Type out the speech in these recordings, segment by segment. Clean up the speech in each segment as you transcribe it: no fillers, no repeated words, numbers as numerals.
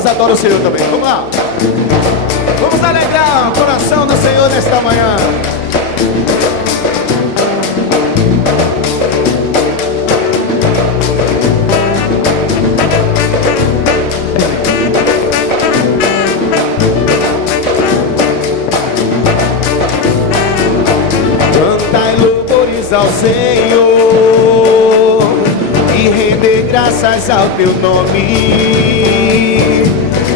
elas adoram o Senhor também. Vamos lá. Vamos alegrar o coração do Senhor nesta manhã. Cantai louvores ao Senhor e render graças ao teu nome.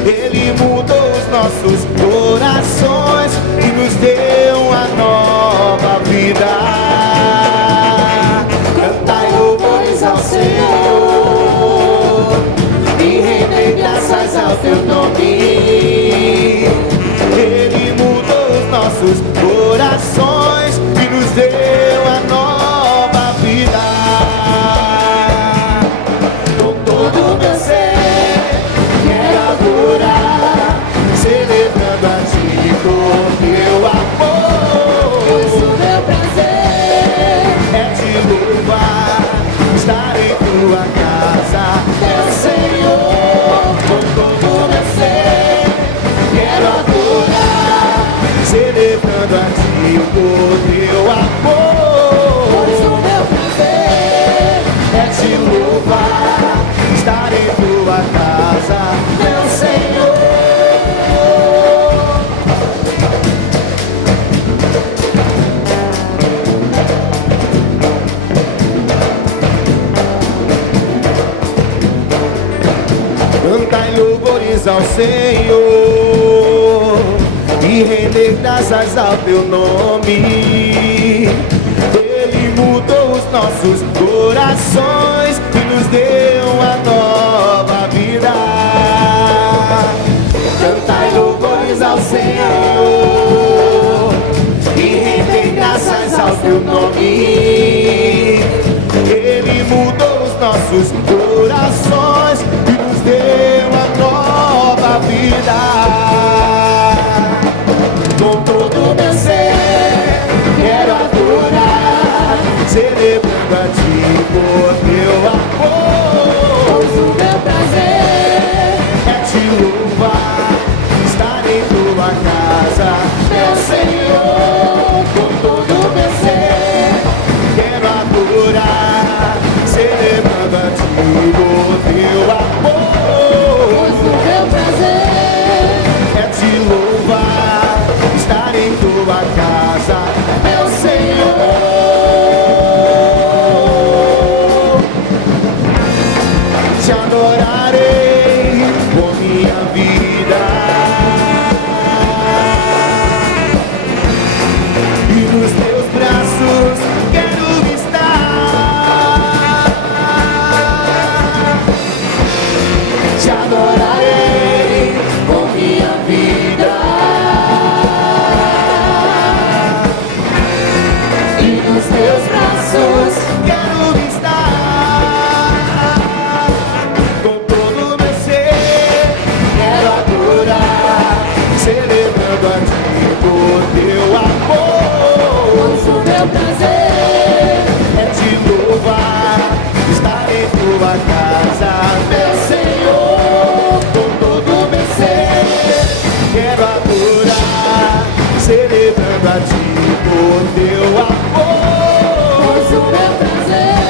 Ele mudou os nossos corações e nos deu uma nova vida. Cantai louvores ao Senhor e render graças ao teu nome. Ele mudou os nossos corações e nos deu a nova vida. Com todo o meu ser quero adorar, celebrando a ti por teu amor. Pois o meu prazer é te louvar, estar em tua casa, meu Senhor. Com todo o meu ser quero adorar, celebrando a ti por teu amor. Pois o meu prazer é te louvar, estar em tua casa, meu Senhor. Cantai louvores ao Senhor e render graças ao teu nome. Ele mudou os nossos corações e nos deu uma nova vida. Cantai louvores ao Senhor e render graças ao teu nome. Ele mudou os nossos corações e nos deu uma nova vida. Com todo o meu ser quero adorar, celebrando a ti por teu amor. Pois o meu prazer é te louvar, estar em tua casa, meu Senhor. Com todo o meu ser quero adorar, celebrando a ti por teu amor. Pois o meu prazer É te louvar, estar em tua casa, meu Senhor. Te adorarei com minha vida e nos teus braços quero estar. Te adorarei com minha vida e nos teus braços quero estar. Com todo o meu ser quero adorar, celebrando a ti por teu amor. Pois o meu prazer É te louvar, estar em tua casa, meu Senhor. Com todo o meu ser quero adorar, celebrando a ti por teu amor. Pois o meu prazer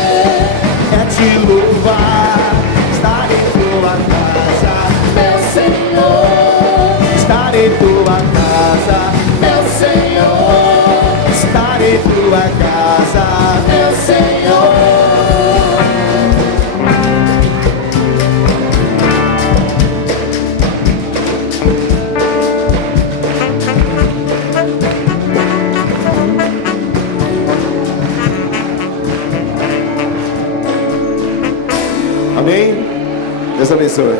É te louvar, estar em tua casa, meu Senhor. estar em tua casa, Meu Senhor, estar em tua casa, meu Senhor. Amém? Deus abençoe.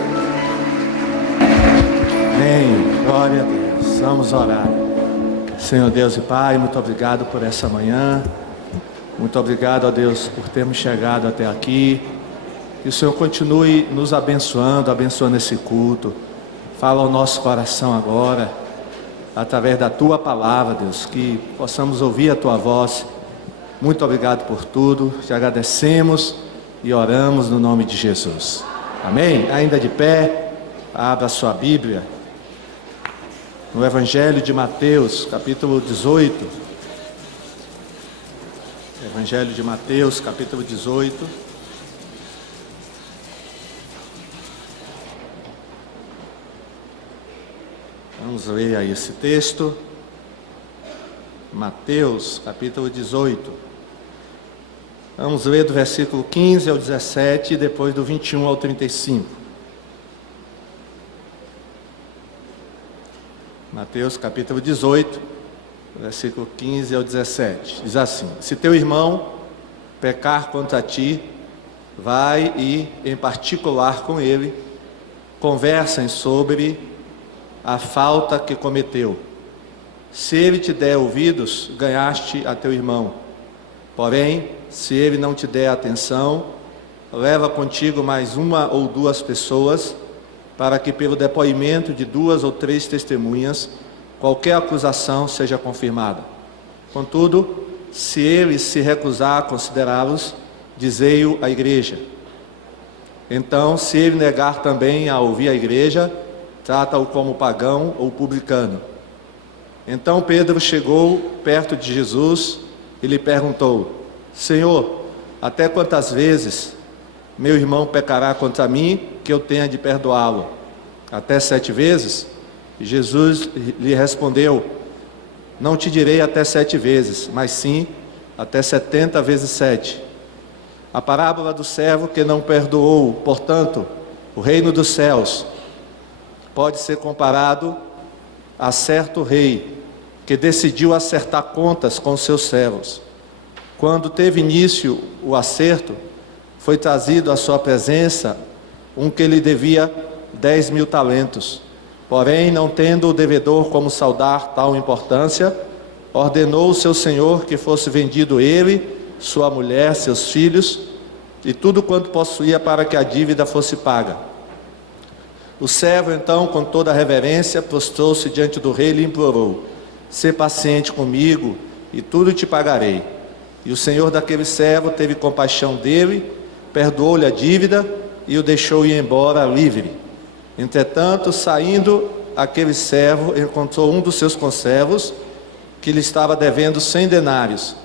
Amém. Glória a Deus. Vamos orar. Senhor Deus e Pai, muito obrigado por essa manhã. Muito obrigado, ó Deus, por termos chegado até aqui. Que o Senhor continue nos abençoando, abençoando esse culto. Fala ao nosso coração agora, através da Tua palavra, Deus, que possamos ouvir a Tua voz. Muito obrigado por tudo. Te agradecemos e oramos no nome de Jesus. Amém? Ainda de pé, Abra sua Bíblia no Evangelho de Mateus, capítulo 18. Evangelho de Mateus, capítulo 18. Vamos ler aí esse texto. Mateus, capítulo 18. Vamos ler do versículo 15 ao 17 e depois do 21 ao 35. Mateus capítulo 18, versículo 15 ao 17. Diz assim: se teu irmão pecar contra ti, vai e, em particular com ele, conversem sobre a falta que cometeu. Se ele te der ouvidos, ganhaste a teu irmão. Porém, se ele não te der atenção, leva contigo mais uma ou duas pessoas, para que pelo depoimento de 2 ou 3 testemunhas, qualquer acusação seja confirmada. Contudo, se ele se recusar a considerá-los, dizei-o à igreja. Então, se ele negar também a ouvir a igreja, trata-o como pagão ou publicano. Então Pedro chegou perto de Jesus e lhe perguntou: Senhor, até quantas vezes meu irmão pecará contra mim, que eu tenha de perdoá-lo? Até 7 vezes? E Jesus lhe respondeu: não te direi até 7 vezes, mas sim até 70 vezes 7. A parábola do servo que não perdoou. Portanto, o reino dos céus pode ser comparado a certo rei que decidiu acertar contas com seus servos. Quando teve início o acerto, foi trazido à sua presença um que lhe devia 10.000 talentos. Porém, não tendo o devedor como saldar tal importância, ordenou o seu senhor que fosse vendido ele, sua mulher, seus filhos e tudo quanto possuía, para que a dívida fosse paga. O servo então, com toda a reverência, prostrou-se diante do rei e lhe implorou: sê paciente comigo e tudo te pagarei. E o senhor daquele servo teve compaixão dele, perdoou-lhe a dívida e o deixou ir embora livre. Entretanto, saindo aquele servo, encontrou um dos seus conservos que lhe estava devendo 100 denários.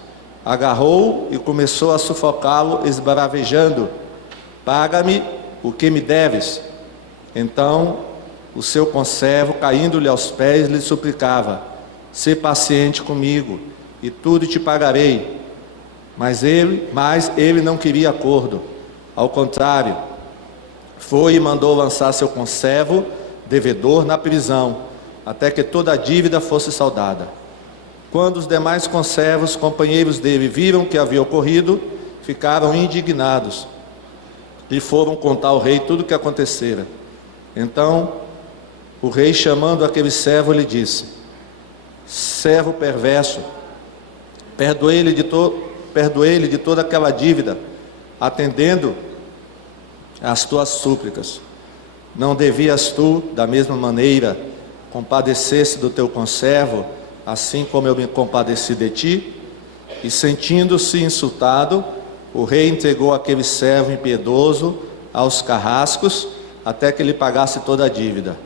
Agarrou e começou a sufocá-lo, esbravejando: paga-me o que me deves. Então o seu conservo, caindo-lhe aos pés, lhe suplicava: sê paciente comigo e tudo te pagarei. Mas ele não queria acordo. Ao contrário, foi e mandou lançar seu conservo devedor na prisão, até que toda a dívida fosse saldada. Quando os demais conservos, companheiros dele, viram o que havia ocorrido, ficaram indignados e foram contar ao rei tudo o que acontecera. Então o rei, chamando aquele servo, lhe disse: servo perverso, perdoei-lhe de toda aquela dívida, atendendo às tuas súplicas. Não devias tu, da mesma maneira, compadecer-se do teu conservo, assim como eu me compadeci de ti? E sentindo-se insultado, o rei entregou aquele servo impiedoso aos carrascos, até que lhe pagasse toda a dívida.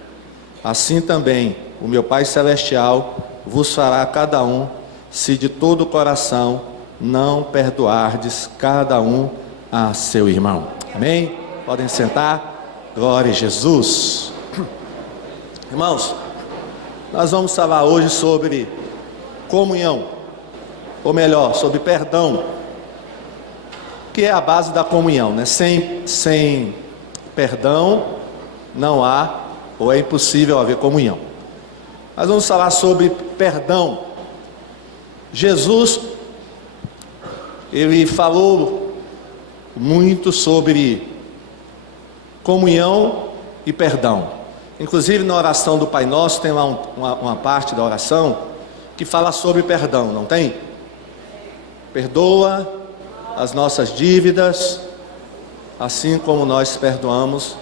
Assim também o meu Pai Celestial vos fará cada um, se de todo o coração não perdoardes cada um a seu irmão. Amém? Podem sentar. Glória a Jesus. Irmãos, nós vamos falar hoje sobre comunhão, ou melhor, sobre perdão, que é a base da comunhão, né? Sem perdão não há, ou é impossível haver comunhão. Nós vamos falar sobre perdão. Jesus, ele falou muito sobre comunhão e perdão. Inclusive na oração do Pai Nosso tem lá uma parte da oração que fala sobre perdão, não tem? Perdoa as nossas dívidas, assim como nós perdoamos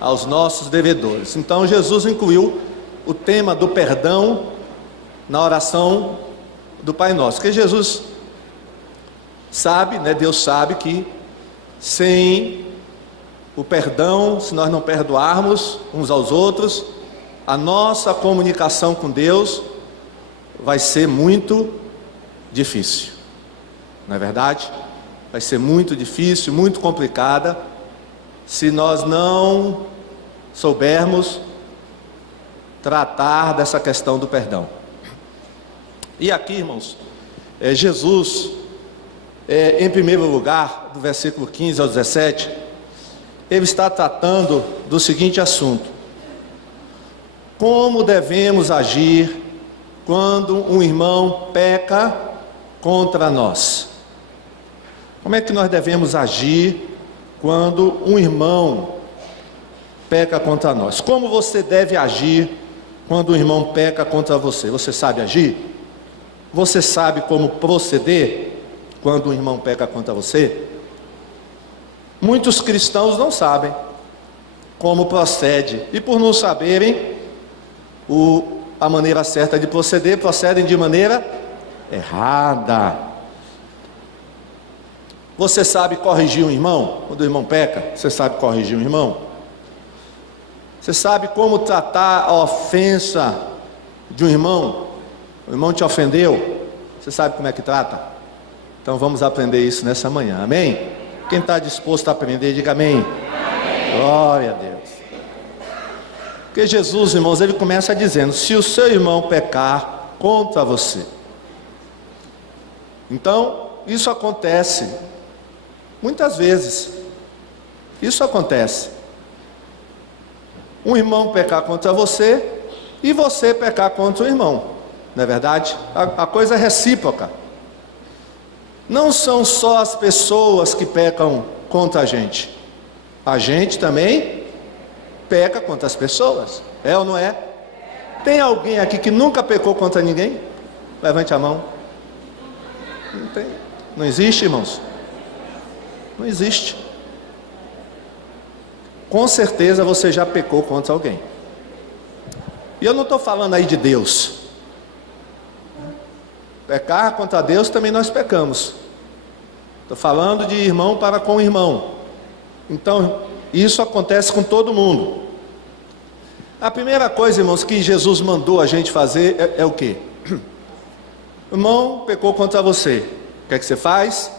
aos nossos devedores. Então Jesus incluiu o tema do perdão na oração do Pai Nosso, porque Jesus sabe, né, Deus sabe que sem o perdão, se nós não perdoarmos uns aos outros, a nossa comunicação com Deus vai ser muito difícil. Não é verdade? Vai ser muito difícil, muito complicada, se nós não soubermos tratar dessa questão do perdão. E aqui, irmãos, Jesus, em primeiro lugar, do versículo 15 ao 17, ele está tratando do seguinte assunto: como devemos agir quando um irmão peca contra nós? Como é que nós devemos agir quando um irmão peca contra nós? Como você deve agir quando um irmão peca contra você? Você sabe agir? Você sabe como proceder quando um irmão peca contra você? Muitos cristãos não sabem como procede, e por não saberem a maneira certa de proceder, procedem de maneira errada. Você sabe corrigir um irmão? Quando o irmão peca, você sabe corrigir um irmão? Você sabe como tratar a ofensa de um irmão? O irmão te ofendeu, você sabe como é que trata? Então vamos aprender isso nessa manhã, amém? Quem está disposto a aprender, diga amém. Amém. Glória a Deus. Porque Jesus, irmãos, ele começa dizendo: se o seu irmão pecar contra você. Então, isso acontece muitas vezes. Isso acontece. Um irmão pecar contra você e você pecar contra o irmão. Não é verdade? A coisa é recíproca. Não são só as pessoas que pecam contra a gente também peca contra as pessoas. É ou não é? Tem alguém aqui que nunca pecou contra ninguém? Levante a mão. Não tem. Não existe, irmãos? Não existe. Com certeza você já pecou contra alguém. E eu não estou falando aí de Deus. Pecar contra Deus também nós pecamos. Estou falando de irmão para com irmão. Então, isso acontece com todo mundo. A primeira coisa, irmãos, que Jesus mandou a gente fazer é o quê? O irmão pecou contra você. O que é que você faz?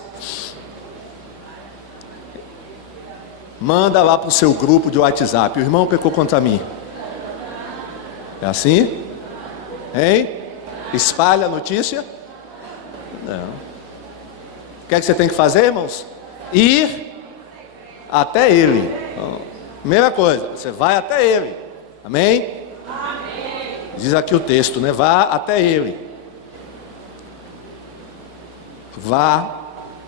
Manda lá para o seu grupo de WhatsApp: o irmão pecou contra mim. É assim? Hein? Espalha a notícia? Não. O que é que você tem que fazer, irmãos? Ir até ele. Então, primeira coisa, você vai até ele. Amém? Amém. Diz aqui o texto, né? Vá até ele. Vá.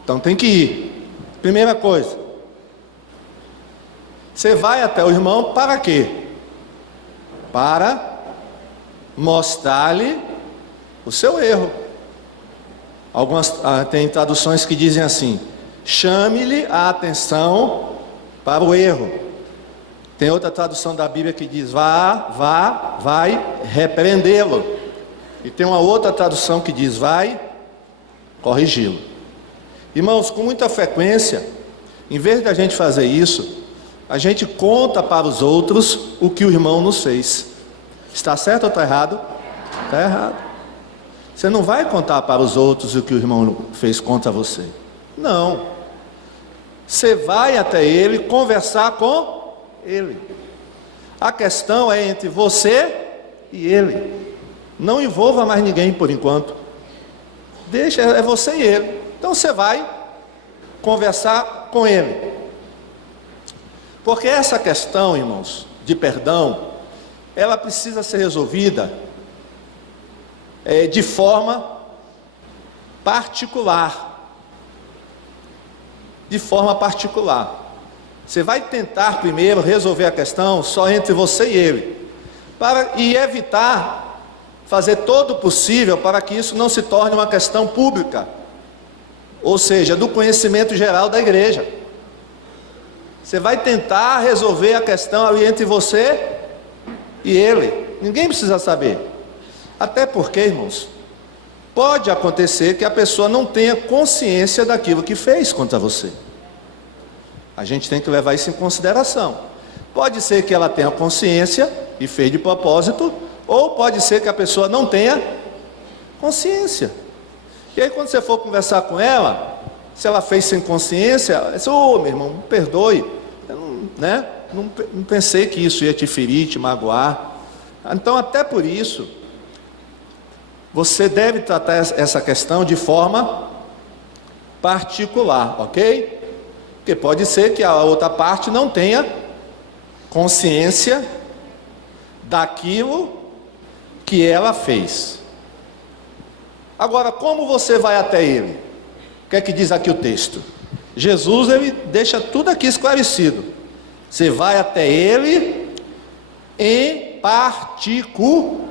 Então tem que ir. Primeira coisa. Você vai até o irmão para quê? Para mostrar-lhe o seu erro. Tem traduções que dizem assim: chame-lhe a atenção para o erro. Tem outra tradução da Bíblia que diz: vai repreendê-lo. E tem uma outra tradução que diz: vai corrigi-lo. Irmãos, com muita frequência, em vez de a gente fazer isso, a gente conta para os outros o que o irmão nos fez. Está certo ou está errado? Está errado. Você não vai contar para os outros o que o irmão fez contra você. Não. Você vai até ele conversar com ele. A questão é entre você e ele. Não envolva mais ninguém por enquanto. Deixa, é você e ele. Então você vai conversar com ele. Porque essa questão, irmãos, de perdão, ela precisa ser resolvida de forma particular. De forma particular. Você vai tentar primeiro resolver a questão só entre você e ele, e evitar fazer todo o possível para que isso não se torne uma questão pública, ou seja, do conhecimento geral da igreja. Você vai tentar resolver a questão ali entre você e ele. Ninguém precisa saber. Até porque, irmãos, pode acontecer que a pessoa não tenha consciência daquilo que fez contra você. A gente tem que levar isso em consideração. Pode ser que ela tenha consciência e fez de propósito, ou pode ser que a pessoa não tenha consciência. E aí quando você for conversar com ela, se ela fez sem consciência, ela diz: ô meu irmão, me perdoe, eu não pensei que isso ia te ferir, te magoar. Então até por isso, você deve tratar essa questão de forma particular, ok? Porque pode ser que a outra parte não tenha consciência daquilo que ela fez. Agora, como você vai até ele? O que é que diz aqui o texto? Jesus, ele deixa tudo aqui esclarecido. Você vai até ele em particular,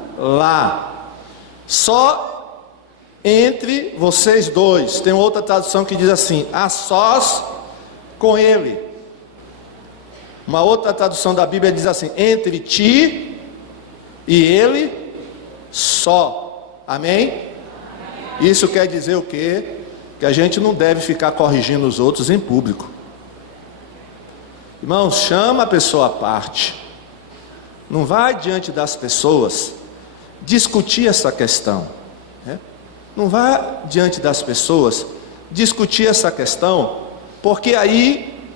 só entre vocês dois. Tem outra tradução que diz assim: a sós com ele. Uma outra tradução da Bíblia diz assim: entre ti e ele só. Amém? Isso quer dizer o quê? Que a gente não deve ficar corrigindo os outros em público. Irmãos, chama a pessoa à parte. Não vai diante das pessoas discutir essa questão, né? Não vai diante das pessoas discutir essa questão, porque aí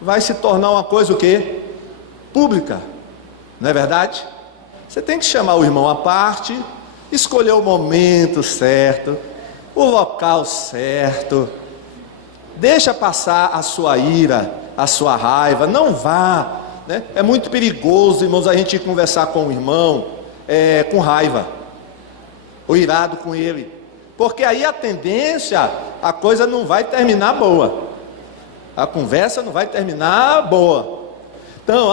vai se tornar uma coisa o quê? Pública. Não é verdade? Você tem que chamar o irmão à parte, escolher o momento certo, o local certo. Deixa passar a sua ira, a sua raiva. Não vá, né? É muito perigoso, irmãos, a gente conversar com o irmão com raiva, ou irado com ele, porque aí a tendência, a coisa não vai terminar boa, a conversa não vai terminar boa. Então,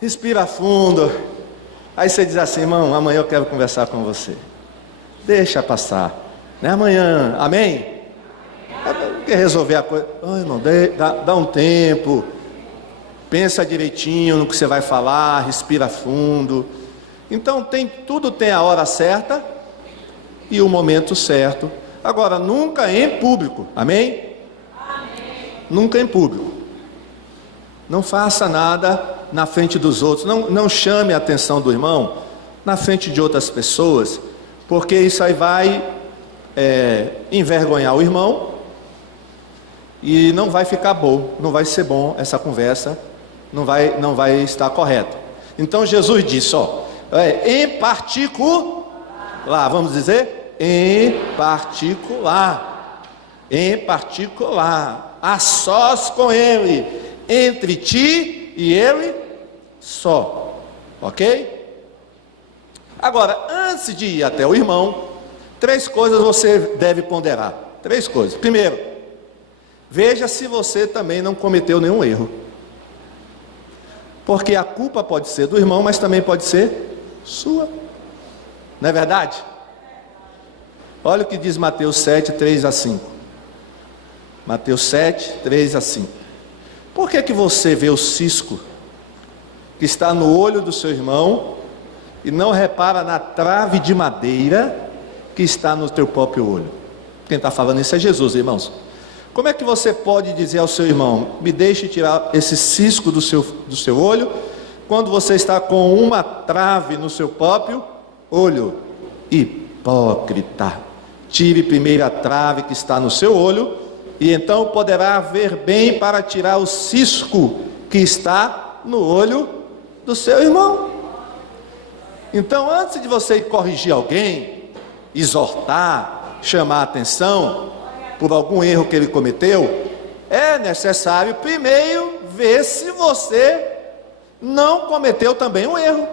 respira fundo. Aí você diz assim: irmão, amanhã eu quero conversar com você. Deixa passar, né? Amanhã, amém? Quer resolver a coisa? Irmão, dá um tempo. Pensa direitinho no que você vai falar, respira fundo. Então tudo tem a hora certa e o momento certo. Agora, nunca em público, amém? Nunca em público. Não faça nada na frente dos outros. Não chame a atenção do irmão na frente de outras pessoas, porque isso aí vai envergonhar o irmão e não vai ficar bom, não vai ser bom essa conversa, não vai estar correto. Então Jesus disse, em particular, vamos dizer, em particular, a sós com ele, entre ti e ele só, ok? Agora, antes de ir até o irmão, 3 coisas você deve ponderar. 3 coisas. Primeiro, veja se você também não cometeu nenhum erro, porque a culpa pode ser do irmão, mas também pode ser sua, não é verdade? Olha o que diz Mateus 7, 3 a 5. Mateus 7, 3 a 5. Por que você vê o cisco que está no olho do seu irmão e não repara na trave de madeira que está no teu próprio olho? Quem está falando isso é Jesus, irmãos. Como é que você pode dizer ao seu irmão: me deixe tirar esse cisco do seu olho, quando você está com uma trave no seu próprio olho? Hipócrita! Tire primeiro a trave que está no seu olho, e então poderá ver bem para tirar o cisco que está no olho do seu irmão. Então, antes de você corrigir alguém, exortar, chamar a atenção por algum erro que ele cometeu, é necessário primeiro ver se você não cometeu também um erro.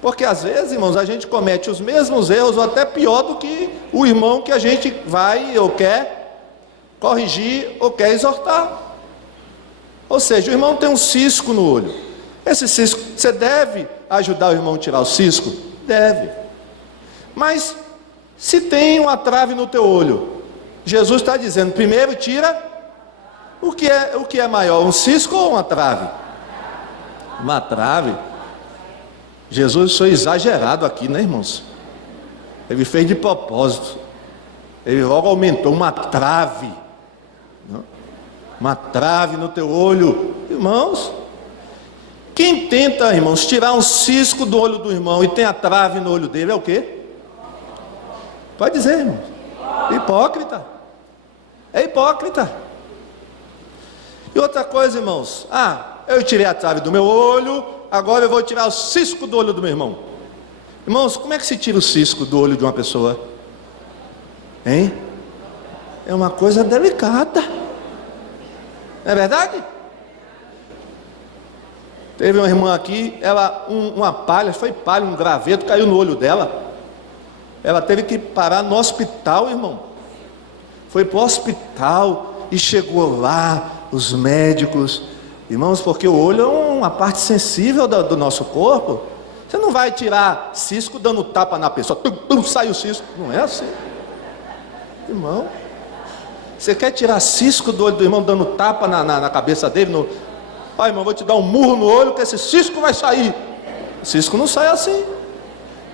Porque às vezes, irmãos, a gente comete os mesmos erros, ou até pior do que o irmão que a gente vai ou quer corrigir ou quer exortar. Ou seja, o irmão tem um cisco no olho. Esse cisco, você deve ajudar o irmão a tirar o cisco? Deve. Mas se tem uma trave no teu olho, Jesus está dizendo: primeiro tira o que é maior, um cisco ou uma trave? Uma trave. Jesus foi exagerado aqui, né, irmãos? Ele fez de propósito. Ele logo aumentou uma trave. Não? uma trave no teu olho. Irmãos, quem tenta, irmãos, tirar um cisco do olho do irmão e tem a trave no olho dele, é o quê? Pode dizer, irmãos. Hipócrita. É hipócrita. E outra coisa, irmãos, eu tirei a trave do meu olho, agora eu vou tirar o cisco do olho do meu irmão. Irmãos, como é que se tira o cisco do olho de uma pessoa? Hein? É uma coisa delicada. Não é verdade? Teve uma irmã aqui, ela, uma palha, um graveto, caiu no olho dela. Ela teve que parar no hospital, irmão. Foi para o hospital e chegou lá, os médicos. Irmãos, porque o olho é uma parte sensível do nosso corpo. Você não vai tirar cisco dando tapa na pessoa, sai o cisco. Não é assim. Irmão, você quer tirar cisco do olho do irmão dando tapa na cabeça dele? Irmão, vou te dar um murro no olho que esse cisco vai sair. O cisco não sai assim.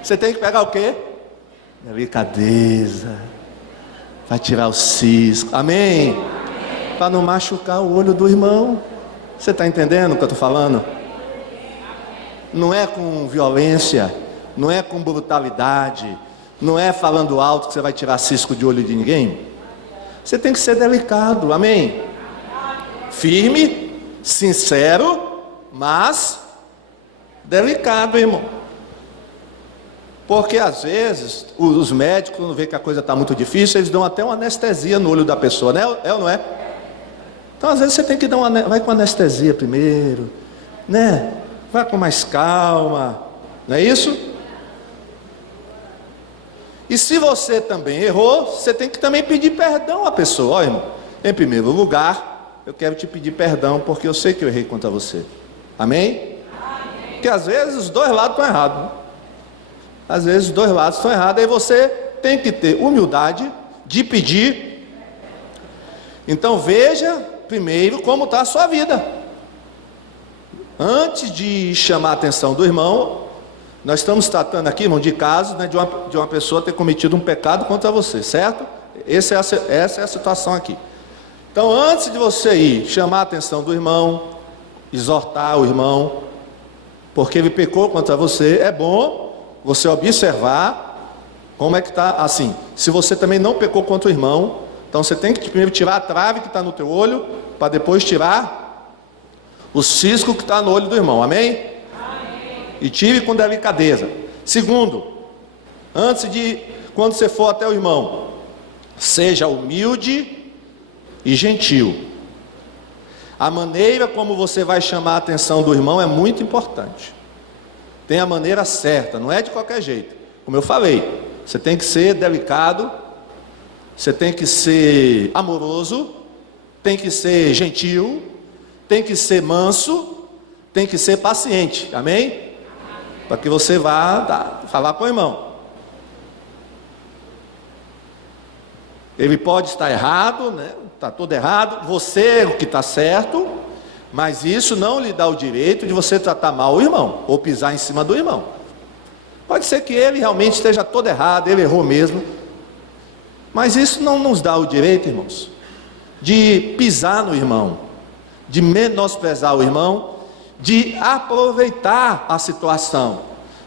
Você tem que pegar o quê? Delicadeza. Vai tirar o cisco. Amém? Para não machucar o olho do irmão. Você está entendendo o que eu estou falando? Não é com violência, não é com brutalidade, não é falando alto que você vai tirar cisco de olho de ninguém. Você tem que ser delicado, amém? Firme, sincero, mas delicado, irmão. Porque às vezes os médicos, quando vê que a coisa está muito difícil, eles dão até uma anestesia no olho da pessoa, né? É ou não é? Então às vezes você tem que dar vai com anestesia primeiro, né? Vai com mais calma, não é isso? E se você também errou, você tem que também pedir perdão à pessoa. Ó, irmão, em primeiro lugar, eu quero te pedir perdão, porque eu sei que eu errei contra você. Amém? Amém. Porque às vezes os dois lados estão errados, né? Às vezes os dois lados estão errados, aí você tem que ter humildade de pedir. Então veja primeiro como está a sua vida. Antes de chamar a atenção do irmão, nós estamos tratando aqui, irmão, de casos, né, de uma pessoa ter cometido um pecado contra você, certo? Essa é a situação aqui. Então, antes de você ir chamar a atenção do irmão, exortar o irmão, porque ele pecou contra você, é bom você observar como é que está assim. Se você também não pecou contra o irmão, então você tem que primeiro tirar a trave que está no teu olho, para depois tirar o cisco que está no olho do irmão, amém? Amém? E tire com delicadeza. Segundo, quando você for até o irmão, seja humilde e gentil. A maneira como você vai chamar a atenção do irmão é muito importante. Tem a maneira certa, não é de qualquer jeito. Como eu falei, você tem que ser delicado, você tem que ser amoroso, tem que ser gentil, tem que ser manso, tem que ser paciente, amém? Para que você vá falar para o irmão. Ele pode estar errado, né? Está tudo errado, você é o que está certo, mas isso não lhe dá o direito de você tratar mal o irmão, ou pisar em cima do irmão. Pode ser que ele realmente esteja todo errado, ele errou mesmo, mas isso não nos dá o direito, irmãos, de pisar no irmão, de menosprezar o irmão, de aproveitar a situação.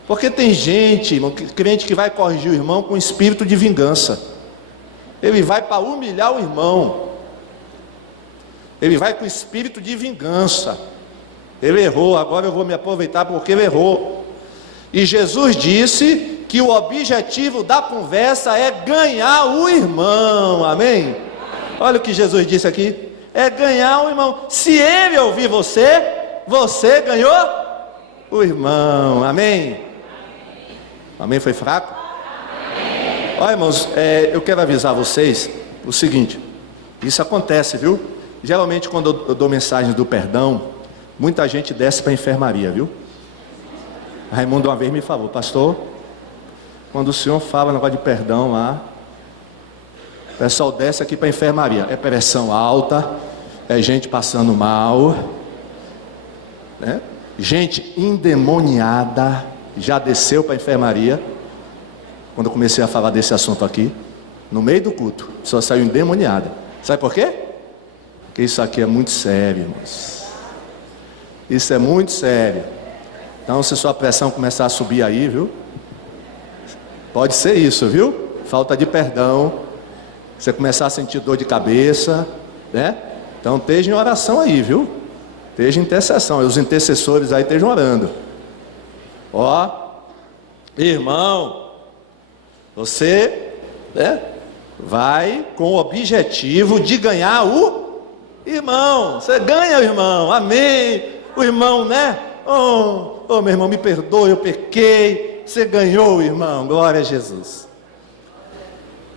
Porque tem gente, irmão, crente que vai corrigir o irmão com espírito de vingança. Ele vai para humilhar o irmão. Ele vai com espírito de vingança. Ele errou, agora eu vou me aproveitar porque ele errou. E Jesus disse que o objetivo da conversa é ganhar o irmão, amém? Olha o que Jesus disse aqui, é ganhar o irmão. Se ele ouvir você, você ganhou o irmão, amém? Amém, foi fraco? Olha, irmãos, eu quero avisar vocês o seguinte, isso acontece, viu? Geralmente quando eu dou mensagem do perdão, muita gente desce para a enfermaria, viu? Raimundo uma vez me falou, pastor, quando o senhor fala negócio de perdão lá, o pessoal desce aqui para a enfermaria, é pressão alta, é gente passando mal, né? Gente endemoniada, já desceu para a enfermaria, quando eu comecei a falar desse assunto aqui, no meio do culto, a pessoa saiu endemoniada, sabe por quê? Porque isso aqui é muito sério, irmãos. Isso é muito sério. Então, se sua pressão começar a subir aí, viu? Pode ser isso, viu? Falta de perdão. Você começar a sentir dor de cabeça, né? Então, esteja em oração aí, viu? Esteja em intercessão. E os intercessores aí estejam orando. Ó, irmão, você, né, vai com o objetivo de ganhar o irmão. Você ganha o irmão, amém. O irmão, né? Oh, meu irmão, me perdoe, eu pequei. Você ganhou o irmão, glória a Jesus.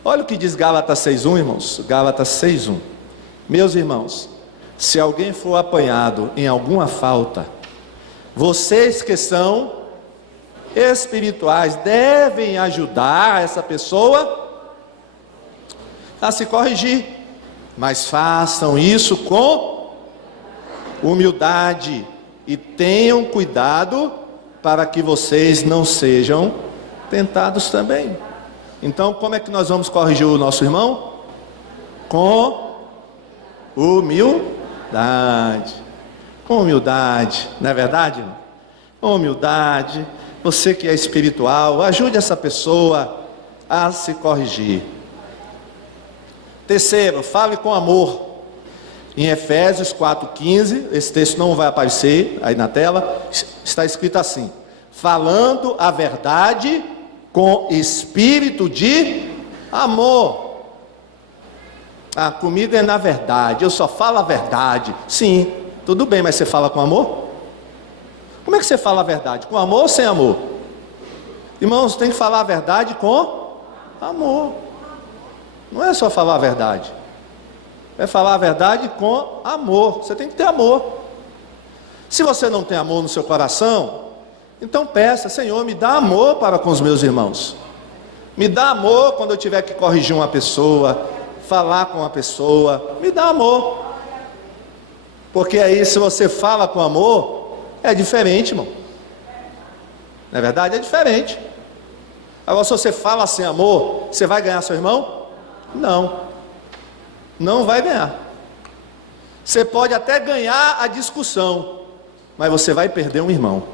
Olha o que diz Gálatas 6:1, irmãos. Gálatas 6:1. Meus irmãos, se alguém for apanhado em alguma falta, vocês que são espirituais devem ajudar essa pessoa a se corrigir, mas façam isso com humildade e tenham cuidado para que vocês não sejam tentados também. Então, como é que nós vamos corrigir o nosso irmão? Com humildade. Com humildade, não é verdade? Com humildade. Você que é espiritual, ajude essa pessoa a se corrigir. Terceiro, fale com amor. Em Efésios 4:15, esse texto não vai aparecer aí na tela, está escrito assim: falando a verdade com espírito de amor. Ah, comigo é na verdade, eu só falo a verdade. Sim, tudo bem, mas você fala com amor? Como é que você fala a verdade? Com amor ou sem amor? Irmãos, tem que falar a verdade com amor. Não é só falar a verdade, é falar a verdade com amor. Você tem que ter amor. Se você não tem amor no seu coração, então peça: Senhor, me dá amor para com os meus irmãos. Me dá amor quando eu tiver que corrigir uma pessoa, falar com uma pessoa. Me dá amor. Porque aí, se você fala com amor, é diferente, irmão. Não é verdade? É diferente. Agora, se você fala sem amor, você vai ganhar seu irmão? Não. Não vai ganhar. Você pode até ganhar a discussão, mas você vai perder um irmão.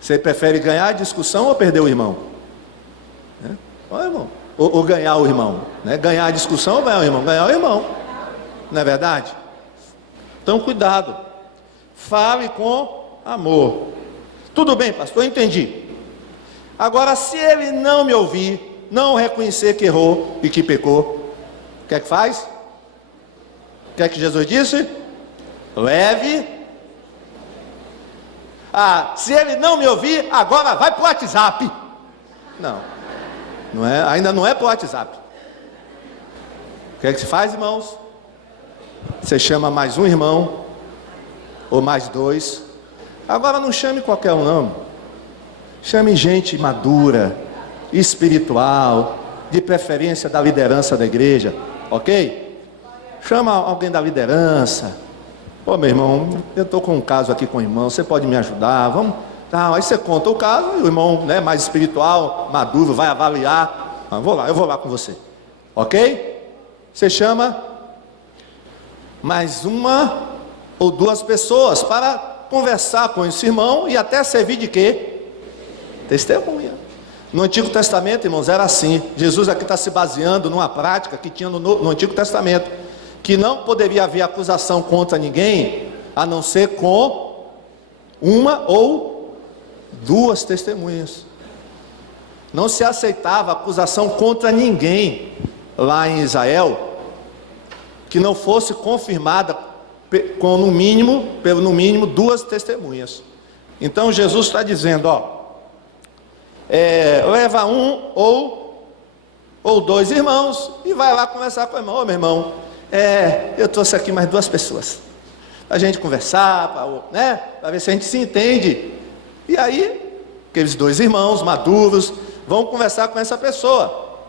Você prefere ganhar a discussão ou perder o irmão? Olha, irmão. Ou ganhar o irmão, né? Ganhar a discussão ou ganhar o irmão? Ganhar o irmão. Não é verdade? Então, cuidado. Fale com amor. Tudo bem, pastor, eu entendi. Agora, se ele não me ouvir, não reconhecer que errou e que pecou, o que é que faz? O que é que Jesus disse? Leve. Ah, se ele não me ouvir, agora vai para o WhatsApp. Não é, ainda não é para o WhatsApp. O que é que se faz, irmãos? Você chama mais um irmão, ou mais dois. Agora não chame qualquer um, não. Chame gente madura, espiritual, de preferência da liderança da igreja, ok? Chama alguém da liderança. Ô, meu irmão, eu estou com um caso aqui com o irmão, você pode me ajudar? Vamos? Tá, aí você conta o caso, e o irmão, né, mais espiritual, maduro, vai avaliar. Eu vou lá com você, ok? Você chama mais uma ou duas pessoas para conversar com esse irmão e até servir de quê? Testemunha. No Antigo Testamento, irmãos, era assim. Jesus aqui está se baseando numa prática que tinha no Antigo Testamento, que não poderia haver acusação contra ninguém, a não ser com uma ou duas testemunhas. Não se aceitava acusação contra ninguém lá em Israel que não fosse confirmada com no mínimo duas testemunhas. Então Jesus está dizendo, leva um ou dois irmãos e vai lá conversar com o irmão. Ô, meu irmão, eu trouxe aqui mais duas pessoas para a gente conversar, para ver se a gente se entende. E aí, aqueles dois irmãos maduros vão conversar com essa pessoa.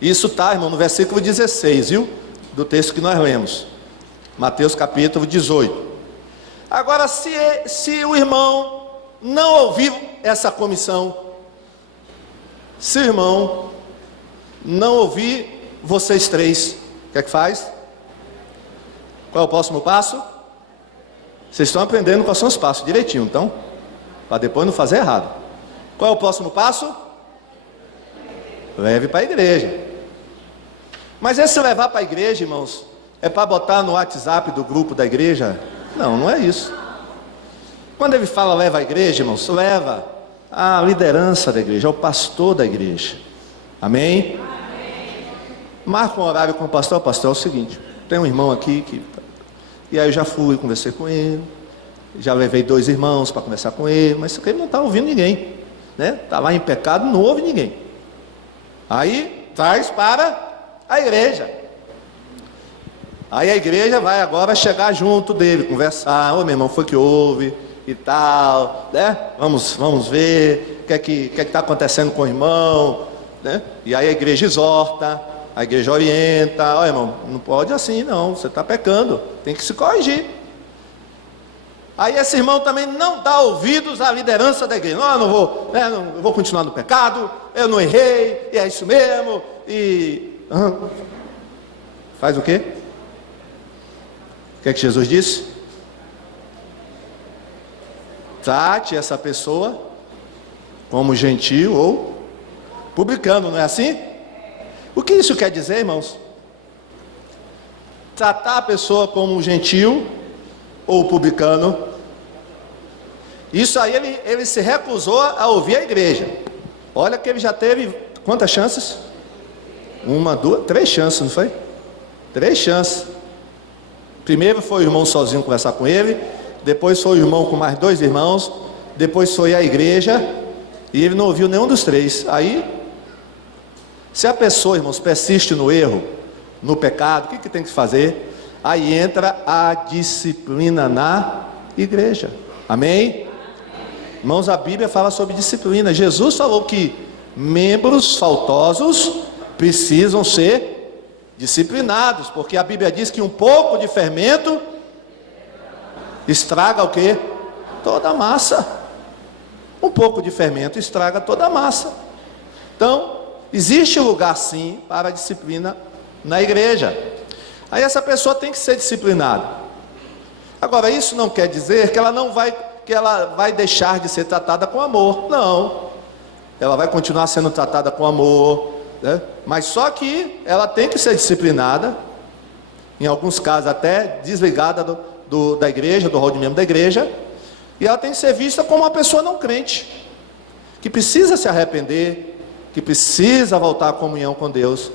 Isso está, irmão, no versículo 16, viu? Do texto que nós lemos, Mateus capítulo 18. Agora, se o irmão não ouvir essa comissão, se o irmão não ouvir vocês três, o que é que faz? Qual é o próximo passo? Vocês estão aprendendo quais são os passos direitinho, então, para depois não fazer errado. Qual é o próximo passo? Leve para a igreja. Mas esse levar para a igreja, irmãos, é para botar no WhatsApp do grupo da igreja? Não, não é isso. Quando ele fala leva a igreja, irmãos, leva a liderança da igreja, ao pastor da igreja. Amém? Marca um horário com o pastor. Pastor, é o seguinte, tem um irmão aqui que... E aí eu já fui, conversei com ele, já levei 2 irmãos para conversar com ele, mas ele não está ouvindo ninguém, né? Está lá em pecado, não ouve ninguém. Aí traz para a igreja. Aí a igreja vai agora chegar junto dele, conversar. Ô meu irmão, foi que houve e tal, né? Vamos ver o que está acontecendo com o irmão, né? E aí a igreja exorta, a igreja orienta. Ó irmão, não pode assim não, você está pecando, tem que se corrigir. Aí esse irmão também não dá ouvidos à liderança da igreja. Não, eu não vou, né, eu vou continuar no pecado, eu não errei, e é isso mesmo, e... Faz o quê? O que é que Jesus disse? Trate essa pessoa como gentil ou publicano, não é assim? O que isso quer dizer, irmãos? Tratar a pessoa como gentil ou publicano. Isso aí ele se recusou a ouvir a igreja. Olha que ele já teve quantas chances? 1, 2, 3 chances, não foi? 3 chances. Primeiro foi o irmão sozinho conversar com ele, depois foi o irmão com mais 2 irmãos, depois foi a igreja, e ele não ouviu nenhum dos 3. Aí, se a pessoa, irmãos, persiste no erro, no pecado, o que tem que fazer? Aí entra a disciplina na igreja. Amém? Irmãos, a Bíblia fala sobre disciplina. Jesus falou que membros faltosos precisam ser disciplinados, porque a Bíblia diz que um pouco de fermento estraga o quê? Toda a massa. Um pouco de fermento estraga toda a massa. Então, existe lugar sim para a disciplina na igreja. Aí essa pessoa tem que ser disciplinada. Agora, isso não quer dizer que ela vai deixar de ser tratada com amor. Não. Ela vai continuar sendo tratada com amor, né? Mas só que ela tem que ser disciplinada, em alguns casos até desligada da igreja, do rol de membro da igreja, e ela tem que ser vista como uma pessoa não crente, que precisa se arrepender, que precisa voltar à comunhão com Deus.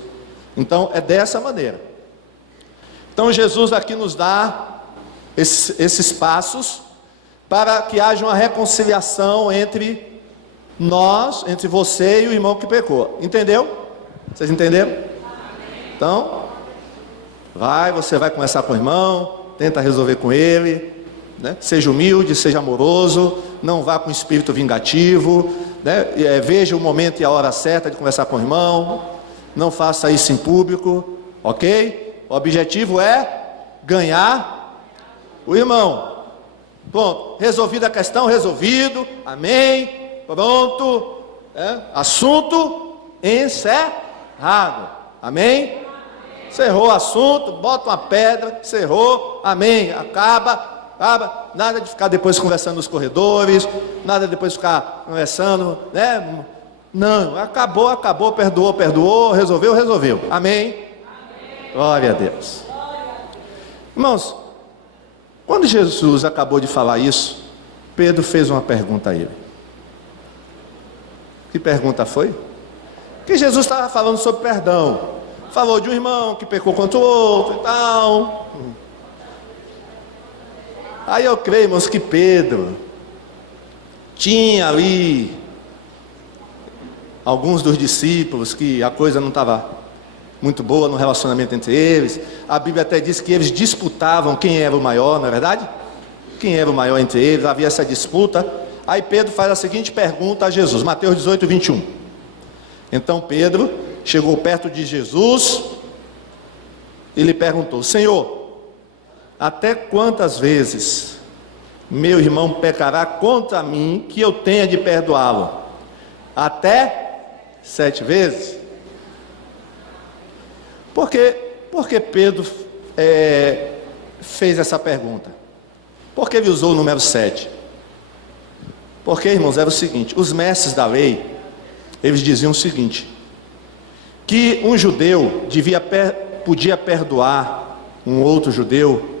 Então é dessa maneira. Então Jesus aqui nos dá esses passos para que haja uma reconciliação entre nós, entre você e o irmão que pecou. Entendeu? Vocês entenderam? Então, você vai conversar com o irmão, tenta resolver com ele, né? Seja humilde, seja amoroso, não vá com espírito vingativo, né? Veja o momento e a hora certa de conversar com o irmão, não faça isso em público, ok? O objetivo é ganhar o irmão. Pronto, resolvida a questão, resolvido, amém, pronto, assunto encerrado, amém? Cerrou o assunto, bota uma pedra, cerrou, amém, acaba, nada de ficar depois conversando nos corredores, nada de depois ficar conversando, né? Não, acabou, perdoou, resolveu, amém? Glória a Deus. Irmãos, quando Jesus acabou de falar isso, Pedro fez uma pergunta a ele. Que pergunta foi? Que Jesus estava falando sobre perdão. Falou de um irmão que pecou contra o outro e tal. Aí eu creio, irmãos, que Pedro tinha ali alguns dos discípulos que a coisa não estava muito boa no relacionamento entre eles. A Bíblia até diz que eles disputavam quem era o maior, não é verdade? Quem era o maior entre eles, havia essa disputa. Aí Pedro faz a seguinte pergunta a Jesus, Mateus 18, 21. Então Pedro chegou perto de Jesus e lhe perguntou: Senhor, até quantas vezes meu irmão pecará contra mim que eu tenha de perdoá-lo? Até 7 vezes? Porque Pedro fez essa pergunta? Por que ele usou o número 7? Porque, irmãos, era o seguinte: os mestres da lei, eles diziam o seguinte, que um judeu podia perdoar um outro judeu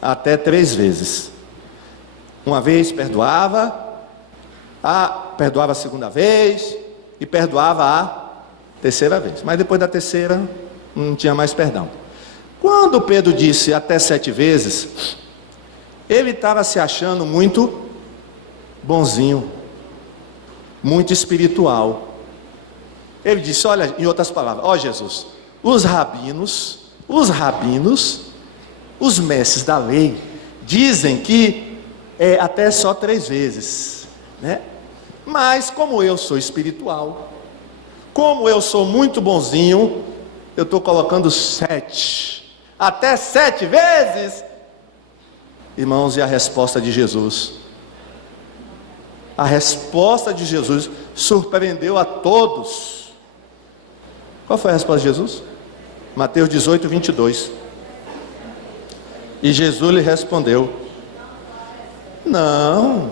até 3 vezes. Uma vez perdoava, perdoava a segunda vez e perdoava a terceira vez. Mas depois da terceira não tinha mais perdão. Quando Pedro disse até 7 vezes, ele estava se achando muito bonzinho, muito espiritual. Ele disse, olha, em outras palavras, ó Jesus, os rabinos, os mestres da lei, dizem que é até só 3 vezes, né? Mas como eu sou espiritual, como eu sou muito bonzinho, eu estou colocando 7, até 7 vezes. Irmãos, e a resposta de Jesus? A resposta de Jesus surpreendeu a todos. Qual foi a resposta de Jesus? Mateus 18, 22. E Jesus lhe respondeu, não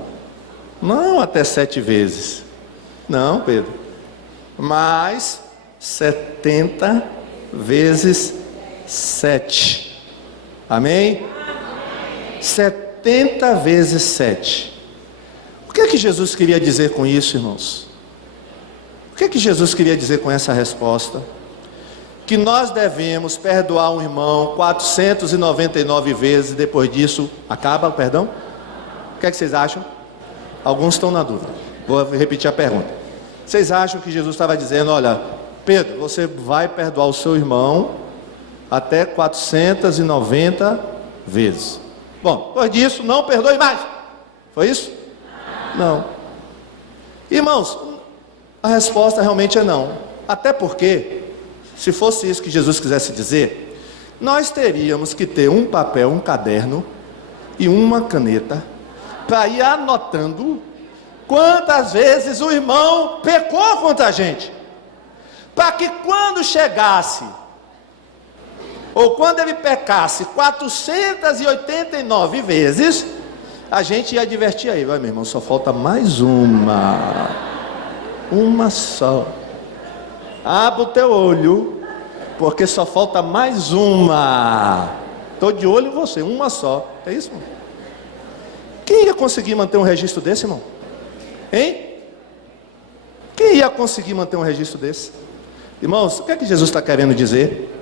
até 7 vezes. Não, Pedro. Mas 70 vezes 7. Amém? 70 vezes 7. O que é que Jesus queria dizer com isso, irmãos? O que é que Jesus queria dizer com essa resposta? Que nós devemos perdoar um irmão 499 vezes, depois disso acaba o perdão? O que é que vocês acham? Alguns estão na dúvida. Vou repetir a pergunta. Vocês acham que Jesus estava dizendo, olha, Pedro, você vai perdoar o seu irmão até 490 vezes. Bom, depois disso, não perdoe mais. Foi isso? Não. Irmãos, a resposta realmente é não. Até porque, se fosse isso que Jesus quisesse dizer, nós teríamos que ter um papel, um caderno e uma caneta para ir anotando quantas vezes o irmão pecou contra a gente, para que quando chegasse, ou quando ele pecasse 489 vezes, a gente ia advertir a ele, olha meu irmão, só falta mais uma só, abre o teu olho, porque só falta mais uma, estou de olho em você, uma só, é isso, irmão? Quem ia conseguir manter um registro desse, irmão? Hein? Quem ia conseguir manter um registro desse? Irmãos, o que é que Jesus está querendo dizer?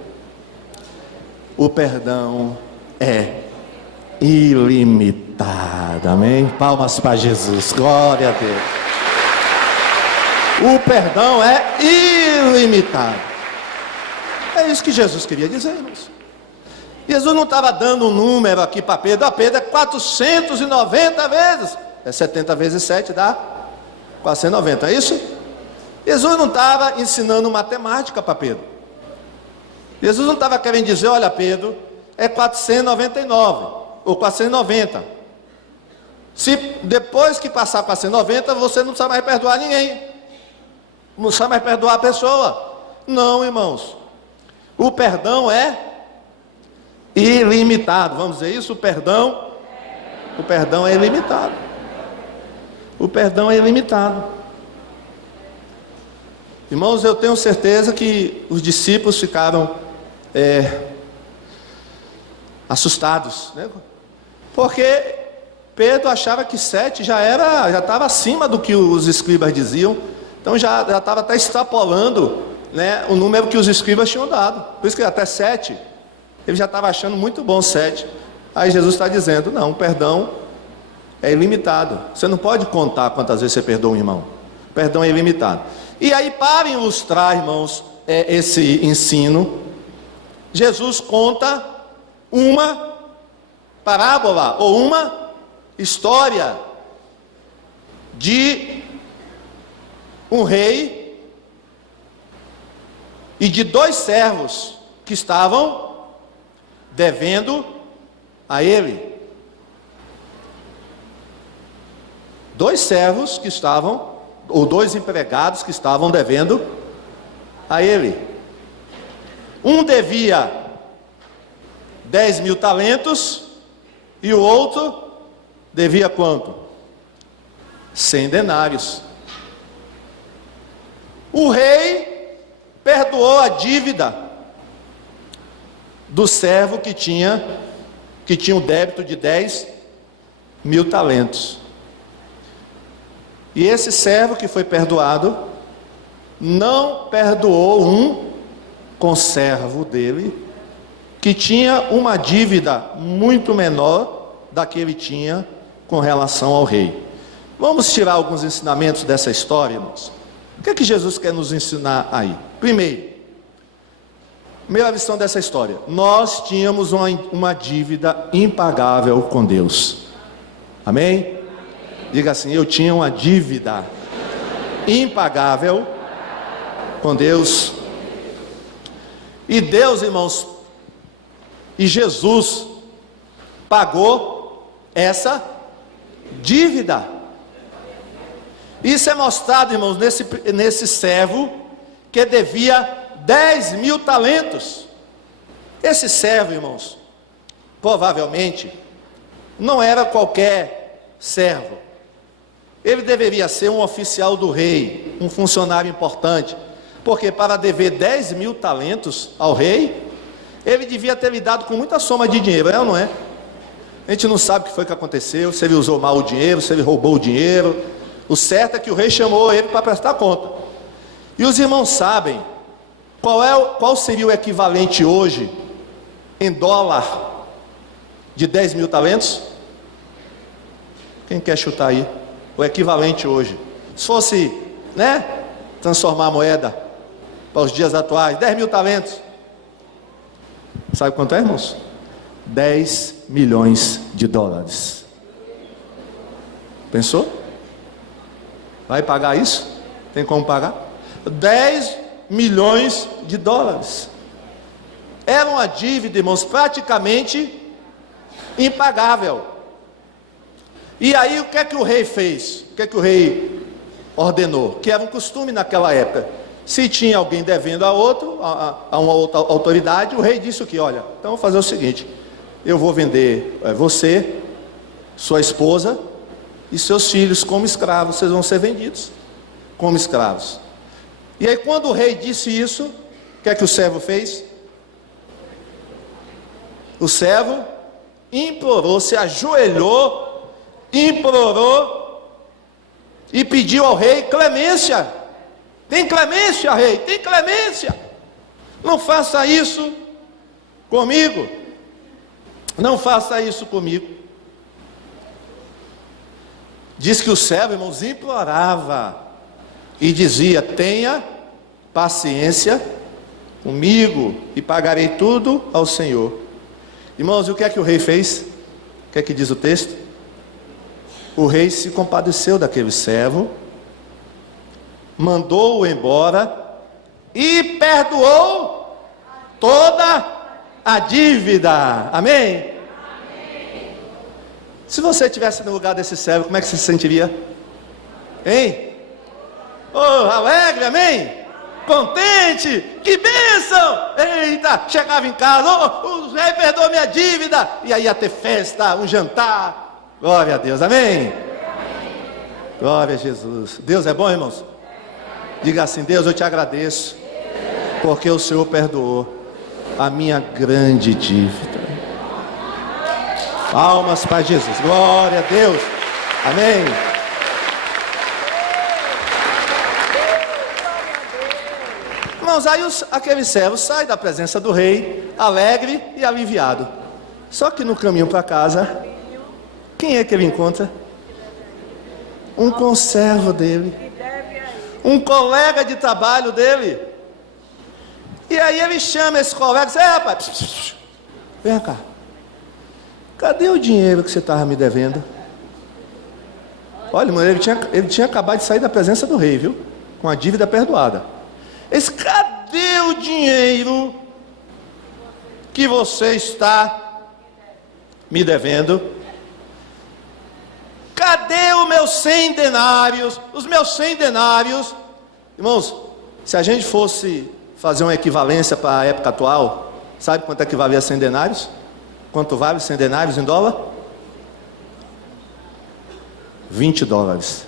O perdão é ilimitado, amém? Palmas para Jesus, glória a Deus. O perdão é ilimitado. É isso que Jesus queria dizer, irmãos. Jesus não estava dando um número aqui para Pedro. A Pedro é 490 vezes. É 70 vezes 7 dá 490, é isso? Jesus não estava ensinando matemática para Pedro. Jesus não estava querendo dizer, olha Pedro, é 499 ou 490. Se depois que passar 490, você não precisa mais perdoar ninguém. Não precisa mais perdoar a pessoa. Não, irmãos. O perdão é ilimitado. Vamos dizer isso? O perdão é ilimitado. O perdão é ilimitado. Irmãos, eu tenho certeza que os discípulos ficaram assustados, né? Porque Pedro achava que 7 já estava acima do que os escribas diziam. Então já estava até extrapolando, né, o número que os escribas tinham dado. Por isso que até 7, ele já estava achando muito bom 7. Aí Jesus está dizendo, não, o perdão é ilimitado. Você não pode contar quantas vezes você perdoa um irmão. O perdão é ilimitado. E aí, para ilustrar, irmãos, esse ensino, Jesus conta uma parábola ou uma história de um rei e de 2 servos que estavam devendo a ele. 2 servos que estavam, ou 2 empregados que estavam devendo a ele. Um devia 10.000 talentos, e o outro devia quanto? 100 denários. O rei perdoou a dívida do servo que tinha um débito de 10.000 talentos. E esse servo que foi perdoado, não perdoou um conservo dele, que tinha uma dívida muito menor da que ele tinha com relação ao rei. Vamos tirar alguns ensinamentos dessa história, irmãos. O que é que Jesus quer nos ensinar aí? Primeira lição dessa história: nós tínhamos uma dívida impagável com Deus. Amém? Diga assim: eu tinha uma dívida impagável com Deus. E Deus, irmãos, e Jesus pagou essa dívida. Isso é mostrado, irmãos, nesse servo que devia 10.000 talentos. Esse servo, irmãos, provavelmente não era qualquer servo. Ele deveria ser um oficial do rei, um funcionário importante, porque para dever 10.000 talentos ao rei, ele devia ter lidado com muita soma de dinheiro, é ou não é? A gente não sabe o que foi que aconteceu, se ele usou mal o dinheiro, se ele roubou o dinheiro. O certo é que o rei chamou ele para prestar conta. E os irmãos sabem qual seria o equivalente hoje, em dólar, de 10.000 talentos? Quem quer chutar aí? O equivalente hoje. Se fosse, transformar a moeda para os dias atuais, 10.000 talentos. Sabe quanto é, irmãos? 10 milhões de dólares. Pensou? Vai pagar isso? Tem como pagar? 10 milhões de dólares. Era uma dívida, irmãos, praticamente impagável. E aí o que é que o rei fez? O que é que o rei ordenou? Que era um costume naquela época. Se tinha alguém devendo a uma outra autoridade, o rei disse o que? Olha, então eu vou fazer o seguinte: eu vou vender você, sua esposa e seus filhos como escravos. Vocês vão ser vendidos como escravos. E aí quando o rei disse isso, o que é que o servo fez? O servo implorou, se ajoelhou, implorou e pediu ao rei clemência. Tem clemência, rei, tem clemência. Não faça isso comigo. Não faça isso comigo. Diz que o servo, irmãos, implorava e dizia: tenha paciência comigo e pagarei tudo ao Senhor. Irmãos, e o que é que o rei fez? O que é que diz o texto? O rei se compadeceu daquele servo, mandou-o embora e perdoou toda a dívida. Amém? Amém. Se você estivesse no lugar desse servo, como é que você se sentiria? Hein? Oh, alegre, amém? Contente, que bênção! Eita, chegava em casa, o rei perdoou minha dívida, e aí ia ter festa, um jantar. Glória a Deus, amém? Glória a Jesus. Deus é bom, irmãos? Diga assim: Deus, eu te agradeço, porque o Senhor perdoou a minha grande dívida. Palmas para Jesus, glória a Deus, amém. Irmãos, aí aquele servo sai da presença do rei, alegre e aliviado. Só que no caminho para casa, quem é que ele encontra? Um conservo dele, um colega de trabalho dele. E aí ele chama esse colega e diz: rapaz, vem cá, cadê o dinheiro que você estava me devendo? Olha, mano, ele tinha acabado de sair da presença do rei, viu? Com a dívida perdoada. Ele disse: cadê o dinheiro que você está me devendo? Cadê os meus 100 denários? Os meus 100 denários. Irmãos, se a gente fosse fazer uma equivalência para a época atual, sabe quanto é que valia 100 denários? Quanto vale 100 denários em dólar? 20 dólares.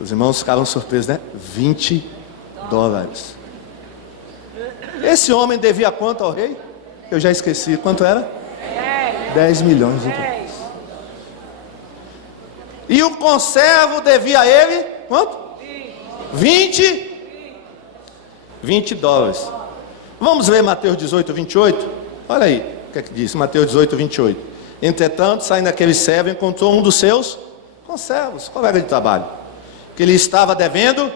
Os irmãos ficaram surpresos, né? 20 dólares. Esse homem devia quanto ao rei? Eu já esqueci. Quanto era? 10 milhões de dólares. E o conservo devia a ele quanto? 20 dólares. Vamos ler Mateus 18, 28? Olha aí o que é que diz, Mateus 18, 28. Entretanto, saindo aquele servo, encontrou um dos seus conservos, colega de trabalho, que lhe estava devendo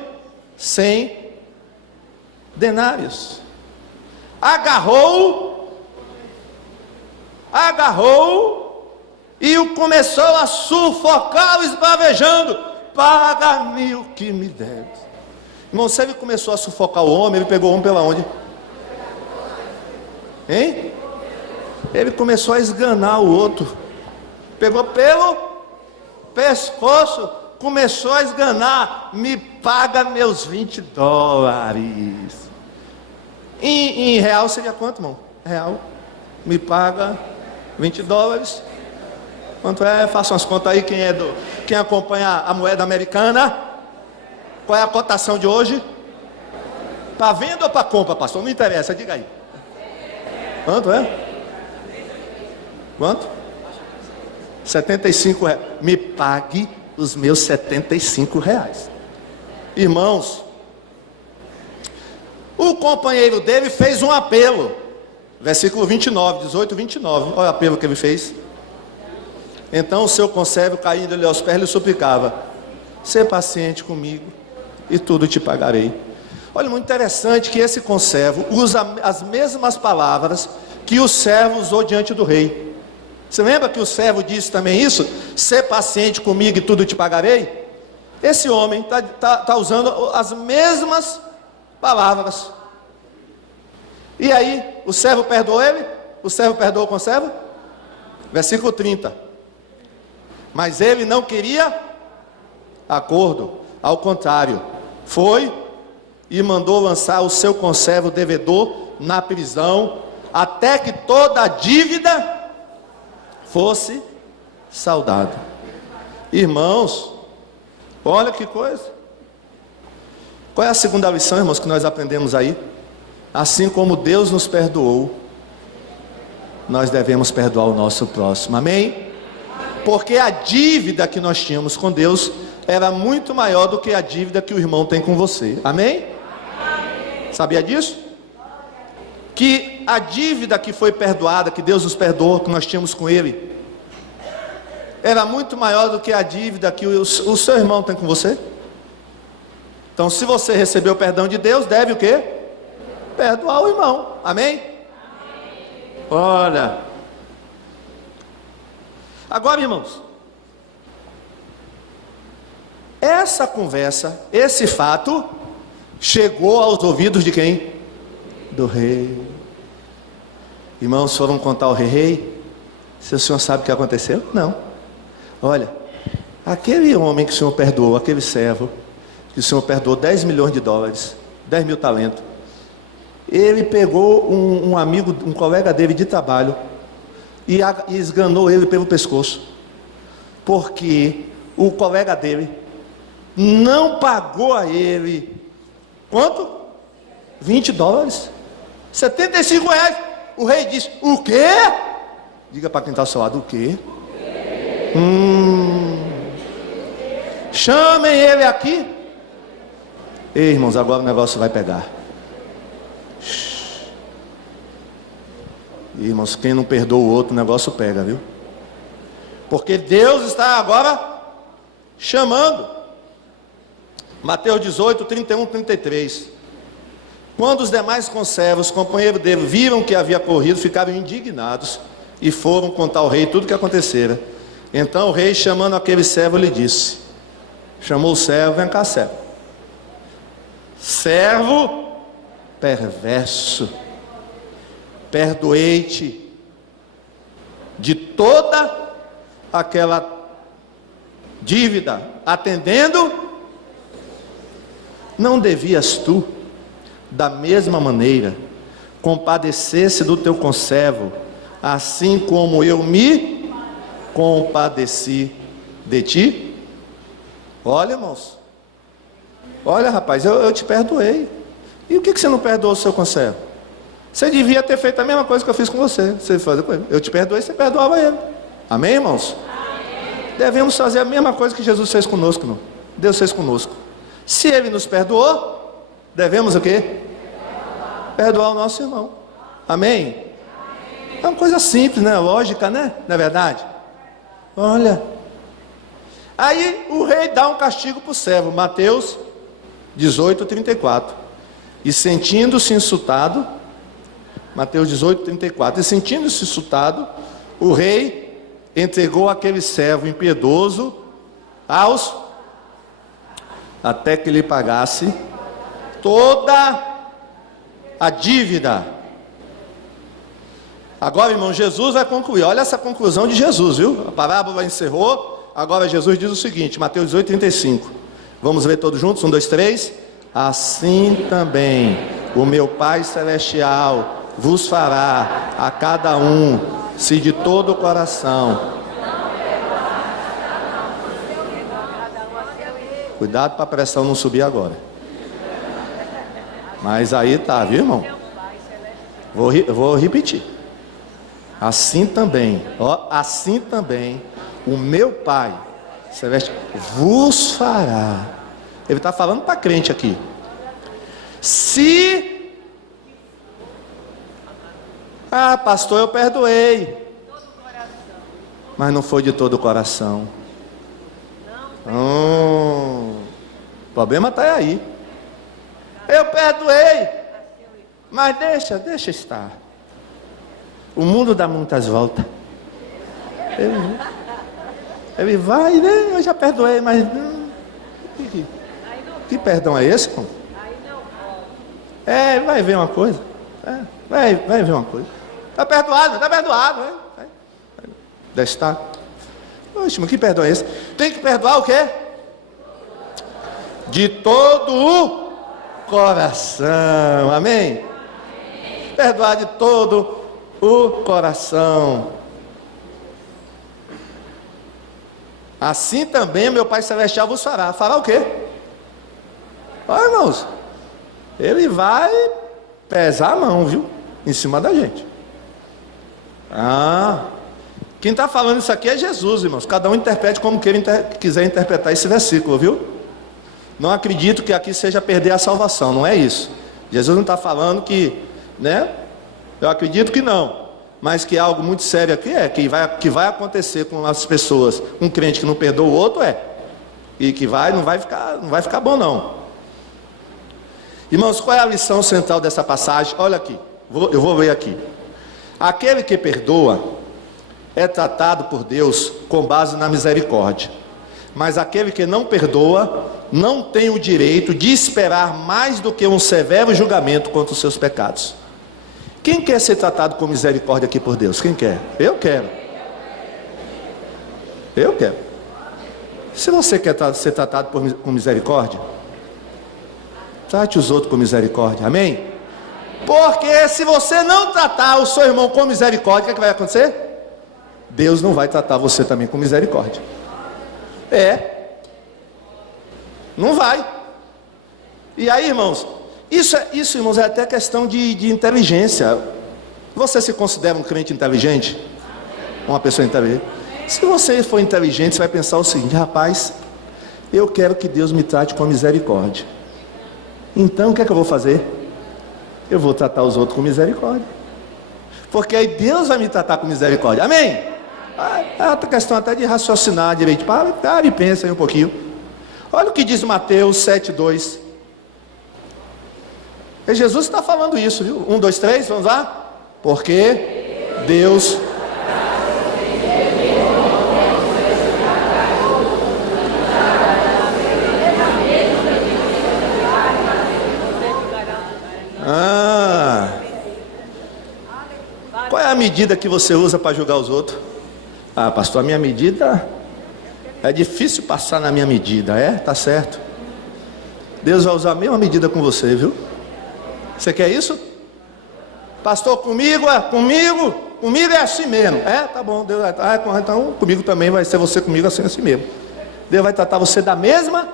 100 denários. Agarrou e o começou a sufocar, esbravejando: paga-me o que me deves. Irmão, se ele começou a sufocar o homem, ele pegou o homem pela onde? Hein? Ele começou a esganar o outro. Pegou pelo pescoço, começou a esganar: me paga meus 20 dólares. Em real seria quanto, irmão? Real. Me paga 20 dólares. Quanto é? Façam as contas aí, quem acompanha a moeda americana. Qual é a cotação de hoje? Para venda ou para compra, pastor? Não interessa, diga aí. Quanto é? Quanto? 75 reais. Me pague os meus 75 reais. Irmãos, o companheiro dele fez um apelo. Versículo 29, 18, 29. Olha o apelo que ele fez. Então o seu conservo, caindo-lhe aos pés, lhe suplicava: sê paciente comigo e tudo te pagarei. Olha, muito interessante que esse conservo usa as mesmas palavras que o servo usou diante do rei. Você lembra que o servo disse também isso? Sê paciente comigo e tudo te pagarei. Esse homem está usando as mesmas palavras. E aí, o servo perdoou ele? O servo perdoou o conservo? Versículo 30. Mas ele não queria acordo. Ao contrário, foi e mandou lançar o seu conservo devedor na prisão, até que toda a dívida fosse saldada. Irmãos, olha que coisa. Qual é a segunda lição, irmãos, que nós aprendemos aí? Assim como Deus nos perdoou, nós devemos perdoar o nosso próximo. Amém? Porque a dívida que nós tínhamos com Deus era muito maior do que a dívida que o irmão tem com você. Amém? Sabia disso? Que a dívida que foi perdoada, que Deus nos perdoou, que nós tínhamos com Ele, era muito maior do que a dívida que o seu irmão tem com você. Então, se você recebeu o perdão de Deus, deve o quê? Perdoar o irmão. Amém? Olha. Agora, irmãos, essa conversa, esse fato, chegou aos ouvidos de quem? Do rei. Irmãos, foram contar ao rei. Se o senhor sabe o que aconteceu? Não. Olha, aquele homem que o senhor perdoou, aquele servo, que o senhor perdoou 10 milhões de dólares, 10 mil talentos, ele pegou um amigo, um colega dele de trabalho, e esganou ele pelo pescoço, porque o colega dele não pagou a ele, quanto? 20 dólares, 75 reais. O rei disse: o quê? Diga para quem está ao seu lado: o quê? Chamem ele aqui. Ei, irmãos, agora o negócio vai pegar. Irmãos, quem não perdoa o outro, o negócio pega, viu? Porque Deus está agora chamando. Mateus 18, 31, 33. Quando os demais conservos, companheiros dele, viram que havia corrido, ficaram indignados e foram contar ao rei tudo o que acontecera. Então o rei, chamando aquele servo, lhe disse, chamou o servo: vem cá, servo. Servo perverso, perdoei-te de toda aquela dívida, atendendo. Não devias tu, da mesma maneira, compadecesse do teu conservo, assim como eu me compadeci de ti? Olha, irmãos, olha, rapaz, eu te perdoei. E o que você não perdoou o seu conservo? Você devia ter feito a mesma coisa que eu fiz com você. Você faz com ele. Eu te perdoei, você perdoava ele. Amém, irmãos? Amém. Devemos fazer a mesma coisa que Jesus fez conosco, irmão. Deus fez conosco. Se ele nos perdoou, devemos o quê? Perdoar o nosso irmão. Amém? É uma coisa simples, né? Lógica, né? Não é verdade? Olha. Aí o rei dá um castigo para o servo. Mateus 18:34. E sentindo-se insultado, Mateus 18:34. E sentindo-se insultado, o rei entregou aquele servo impiedoso até que lhe pagasse toda a dívida. Agora, irmão, Jesus vai concluir. Olha essa conclusão de Jesus, viu? A parábola encerrou. Agora Jesus diz o seguinte, Mateus 18:35. Vamos ver todos juntos? 1, 2, 3. Assim também o meu Pai Celestial vos fará a cada um, se de todo o coração. Cuidado para a pressão não subir agora. Mas aí tá, viu, irmão? Vou repetir. Assim também, assim também o meu Pai Celeste vos fará. Ele está falando para crente aqui. Se, pastor, eu perdoei, mas não foi de todo o coração. O problema está aí. Eu perdoei, mas deixa estar. O mundo dá muitas voltas. Ele vai, né? Eu já perdoei, mas que perdão é esse, irmão? Vai ver uma coisa. Vai ver uma coisa. Está perdoado. Deixa estar. Oxe, mas que perdão é esse? Tem que perdoar o quê? De todo o coração. Amém? Perdoar de todo o coração. Assim também meu Pai Celestial vos fará. Fará o quê? Olha, irmãos, ele vai pesar a mão, viu? Em cima da gente. Quem está falando isso aqui é Jesus, irmãos. Cada um interprete como quiser interpretar esse versículo, viu? Não acredito que aqui seja perder a salvação, não é isso. Jesus não está falando que, né? Eu acredito que não. Mas que algo muito sério aqui que vai acontecer com as pessoas. Um crente que não perdoa o outro e que não vai ficar bom não. Irmãos, qual é a lição central dessa passagem? Olha aqui, eu vou ler aqui. Aquele que perdoa é tratado por Deus com base na misericórdia. Mas aquele que não perdoa não tem o direito de esperar mais do que um severo julgamento contra os seus pecados. Quem quer ser tratado com misericórdia aqui por Deus? Quem quer? Eu quero. Se você quer ser tratado com misericórdia, trate os outros com misericórdia, amém? Porque se você não tratar o seu irmão com misericórdia, o que vai acontecer? Deus não vai tratar você também com misericórdia. Não vai. E aí, irmãos, isso, irmãos, é até questão de inteligência. Você se considera um crente inteligente? Uma pessoa inteligente? Se você for inteligente, você vai pensar o seguinte: rapaz, eu quero que Deus me trate com misericórdia. Então o que é que eu vou fazer? Eu vou tratar os outros com misericórdia, porque aí Deus vai me tratar com misericórdia, amém? É outra questão até de raciocinar direito. Para e pensa aí um pouquinho. Olha o que diz Mateus 7:2. E Jesus está falando isso, viu? 1, 2, 3, vamos lá? Porque Deus... Qual é a medida que você usa para julgar os outros? Pastor, a minha medida... É difícil passar na minha medida, tá certo. Deus vai usar a mesma medida com você, viu? Você quer isso? Pastor, comigo é assim mesmo. Tá bom, Deus vai então comigo também vai ser você comigo assim mesmo. Deus vai tratar você da mesma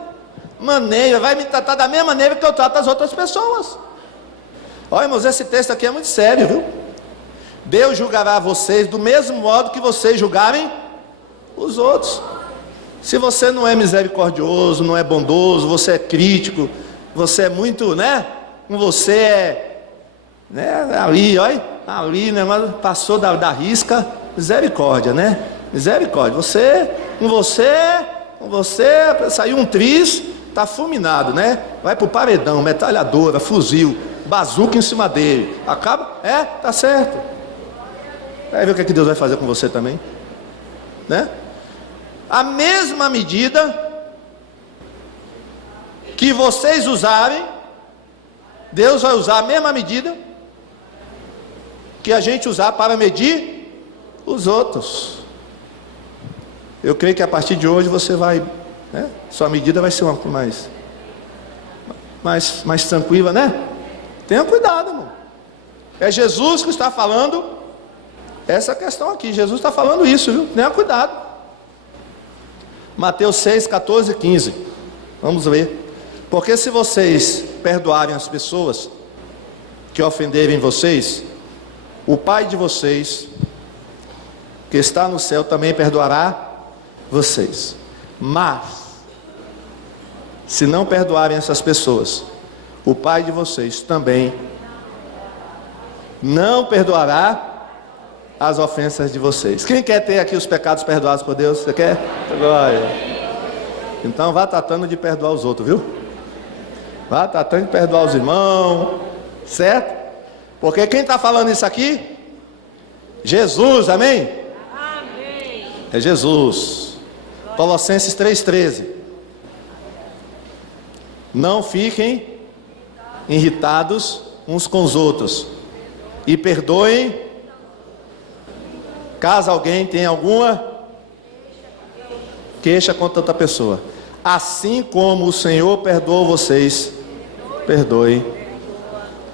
maneira, vai me tratar da mesma maneira que eu trato as outras pessoas. Olha, irmãos, esse texto aqui é muito sério, viu? Deus julgará vocês do mesmo modo que vocês julgarem os outros. Se você não é misericordioso, não é bondoso, você é crítico, você é muito, você é, ali, olha, ali, mas passou da risca, misericórdia, misericórdia. Com você saiu um triz, está fulminado, vai para o paredão, metralhadora, fuzil, bazuca em cima dele, acaba, tá certo. Vai ver o que Deus vai fazer com você também, A mesma medida que vocês usarem, Deus vai usar a mesma medida que a gente usar para medir os outros. Eu creio que a partir de hoje você vai, sua medida vai ser uma mais tranquila, Tenha cuidado, irmão. É Jesus que está falando essa questão aqui. Jesus está falando isso, viu? Tenha cuidado. Mateus 6, 14 e 15. Vamos ler. Porque se vocês perdoarem as pessoas que ofenderem vocês, o Pai de vocês, que está no céu, também perdoará vocês. Mas, se não perdoarem essas pessoas, o Pai de vocês também não perdoará as ofensas de vocês. Quem quer ter aqui os pecados perdoados por Deus? Você quer? Glória. Então vá tratando de perdoar os outros, viu? Vá tratando de perdoar os irmãos, certo? Porque quem está falando isso aqui? Jesus, amém? Amém. É Jesus. Colossenses 3,13. Não fiquem irritados uns com os outros e perdoem caso alguém tenha alguma queixa contra outra pessoa. Assim como o Senhor perdoou vocês, perdoem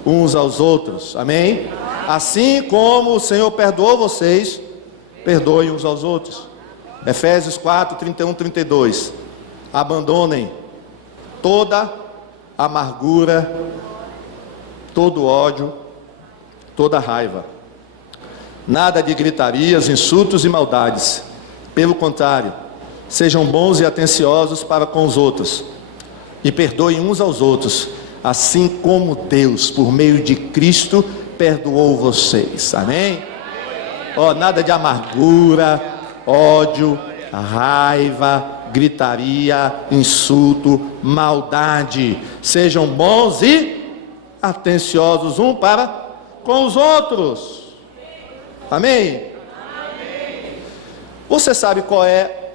uns aos outros. Amém? Assim como o Senhor perdoou vocês, perdoem uns aos outros. Efésios 4, 31, 32. Abandonem toda amargura, todo ódio, toda raiva. Nada de gritarias, insultos e maldades. Pelo contrário, sejam bons e atenciosos para com os outros e perdoem uns aos outros, assim como Deus, por meio de Cristo, perdoou vocês. Amém? Nada de amargura, ódio, raiva, gritaria, insulto, maldade. Sejam bons e atenciosos um para com os outros. Amém? Você sabe qual é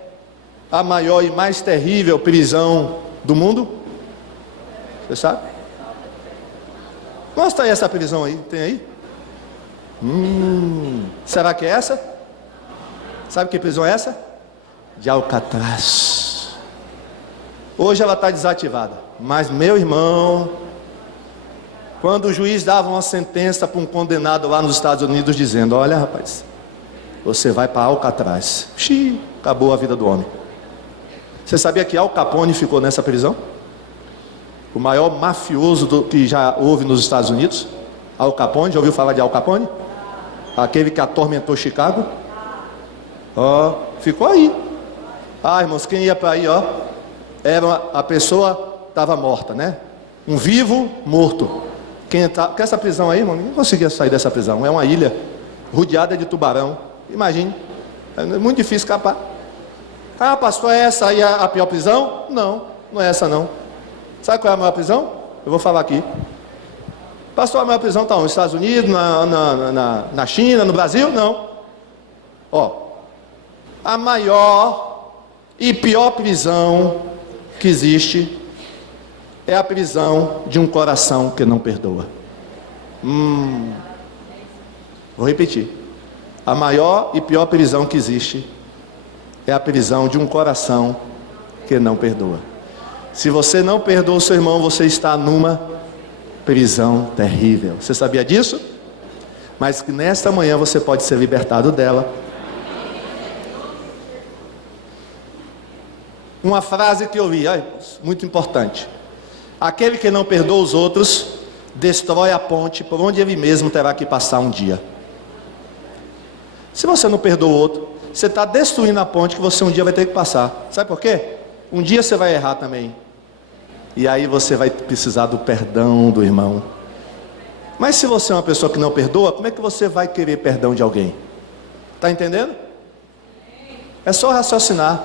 a maior e mais terrível prisão do mundo? Você sabe? Mostra aí essa prisão aí, tem aí? Será que é essa? Sabe que prisão é essa? De Alcatraz. Hoje ela está desativada. Mas meu irmão, quando o juiz dava uma sentença para um condenado lá nos Estados Unidos, dizendo: olha rapaz, você vai para Alcatraz. Acabou a vida do homem. Você sabia que Al Capone ficou nessa prisão? O maior mafioso que já houve nos Estados Unidos. Al Capone, já ouviu falar de Al Capone? Aquele que atormentou Chicago. Ficou aí. Irmãos, quem ia para aí, a pessoa estava morta, Um vivo morto. Que essa prisão aí, irmão, ninguém conseguia sair dessa prisão. É uma ilha rodeada de tubarão. Imagine, é muito difícil escapar. Pastor, é essa aí a pior prisão? Não, não é essa não. Sabe qual é a maior prisão? Eu vou falar aqui. Pastor, a maior prisão está nos Estados Unidos, na China, no Brasil? Não. A maior e pior prisão que existe é a prisão de um coração que não perdoa. Vou repetir. A maior e pior prisão que existe é a prisão de um coração que não perdoa. Se você não perdoa o seu irmão, você está numa prisão terrível. Você sabia disso? mas que nesta manhã você pode ser libertado dela. Uma frase que eu li, muito importante: aquele que não perdoa os outros, destrói a ponte por onde ele mesmo terá que passar um dia. Se você não perdoa o outro, você está destruindo a ponte que você um dia vai ter que passar. Sabe por quê? Um dia você vai errar também, e aí você vai precisar do perdão do irmão. Mas se você é uma pessoa que não perdoa, como é que você vai querer perdão de alguém? Está entendendo? É só raciocinar.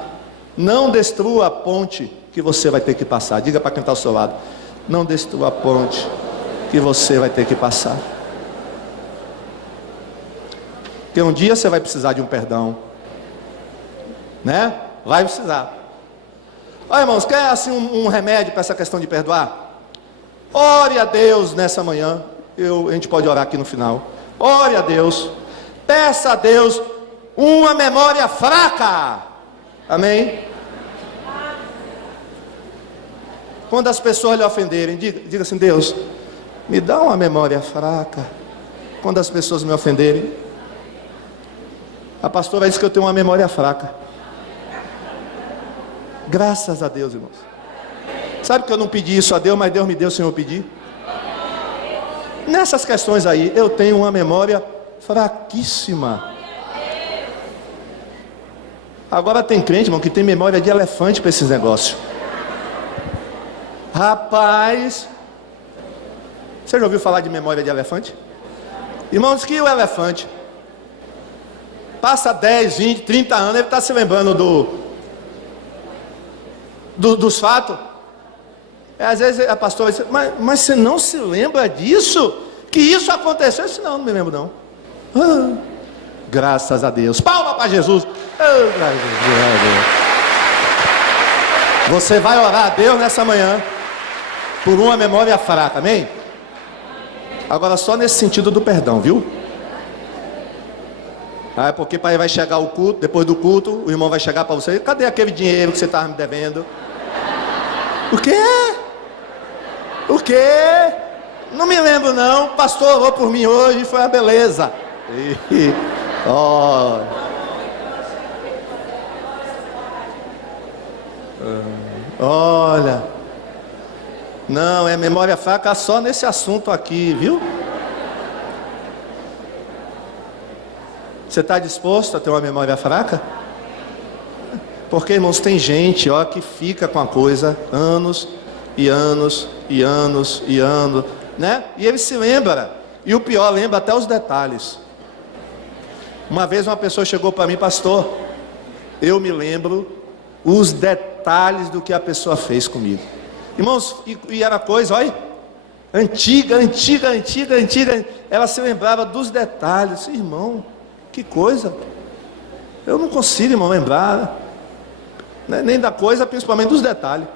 Não destrua a ponte que você vai ter que passar. Diga para quem está ao seu lado: não destrua a ponte que você vai ter que passar. Porque um dia você vai precisar de um perdão, né? Vai precisar. Olha, irmãos, quer assim um remédio para essa questão de perdoar? Ore a Deus nessa manhã. A gente pode orar aqui no final. Ore a Deus. Peça a Deus uma memória fraca. Amém? Quando as pessoas lhe ofenderem, diga assim: Deus, me dá uma memória fraca. Quando as pessoas me ofenderem. A pastora disse que eu tenho uma memória fraca. Graças a Deus, irmãos. Sabe que eu não pedi isso a Deus, mas Deus me deu sem eu pedir? Nessas questões aí, eu tenho uma memória fraquíssima. Agora tem crente, irmão, que tem memória de elefante para esses negócios. Rapaz, você já ouviu falar de memória de elefante? Irmãos, que o elefante passa 10, 20, 30 anos, ele está se lembrando dos fatos. Às vezes a pastora diz: mas você não se lembra disso? Que isso aconteceu? Eu disse: não me lembro não. Graças a Deus. Palma para Jesus. Você vai orar a Deus nessa manhã por uma memória fraca, amém? Agora só nesse sentido do perdão, viu? É porque vai chegar o culto, depois do culto, o irmão vai chegar para você: cadê aquele dinheiro que você estava me devendo? O quê? O quê? Não me lembro não, o pastor orou por mim hoje, foi uma beleza. Olha, não, é memória fraca só nesse assunto aqui, viu? Você está disposto a ter uma memória fraca? Porque, irmãos, tem gente, que fica com a coisa anos e anos e anos e anos, né? E ele se lembra, e o pior, lembra até os detalhes. Uma vez uma pessoa chegou para mim: pastor, eu me lembro os detalhes do que a pessoa fez comigo. Irmãos, e era coisa, olha, antiga. Ela se lembrava dos detalhes. Irmão, que coisa. Eu não consigo, irmão, lembrar, né? Nem da coisa, principalmente dos detalhes.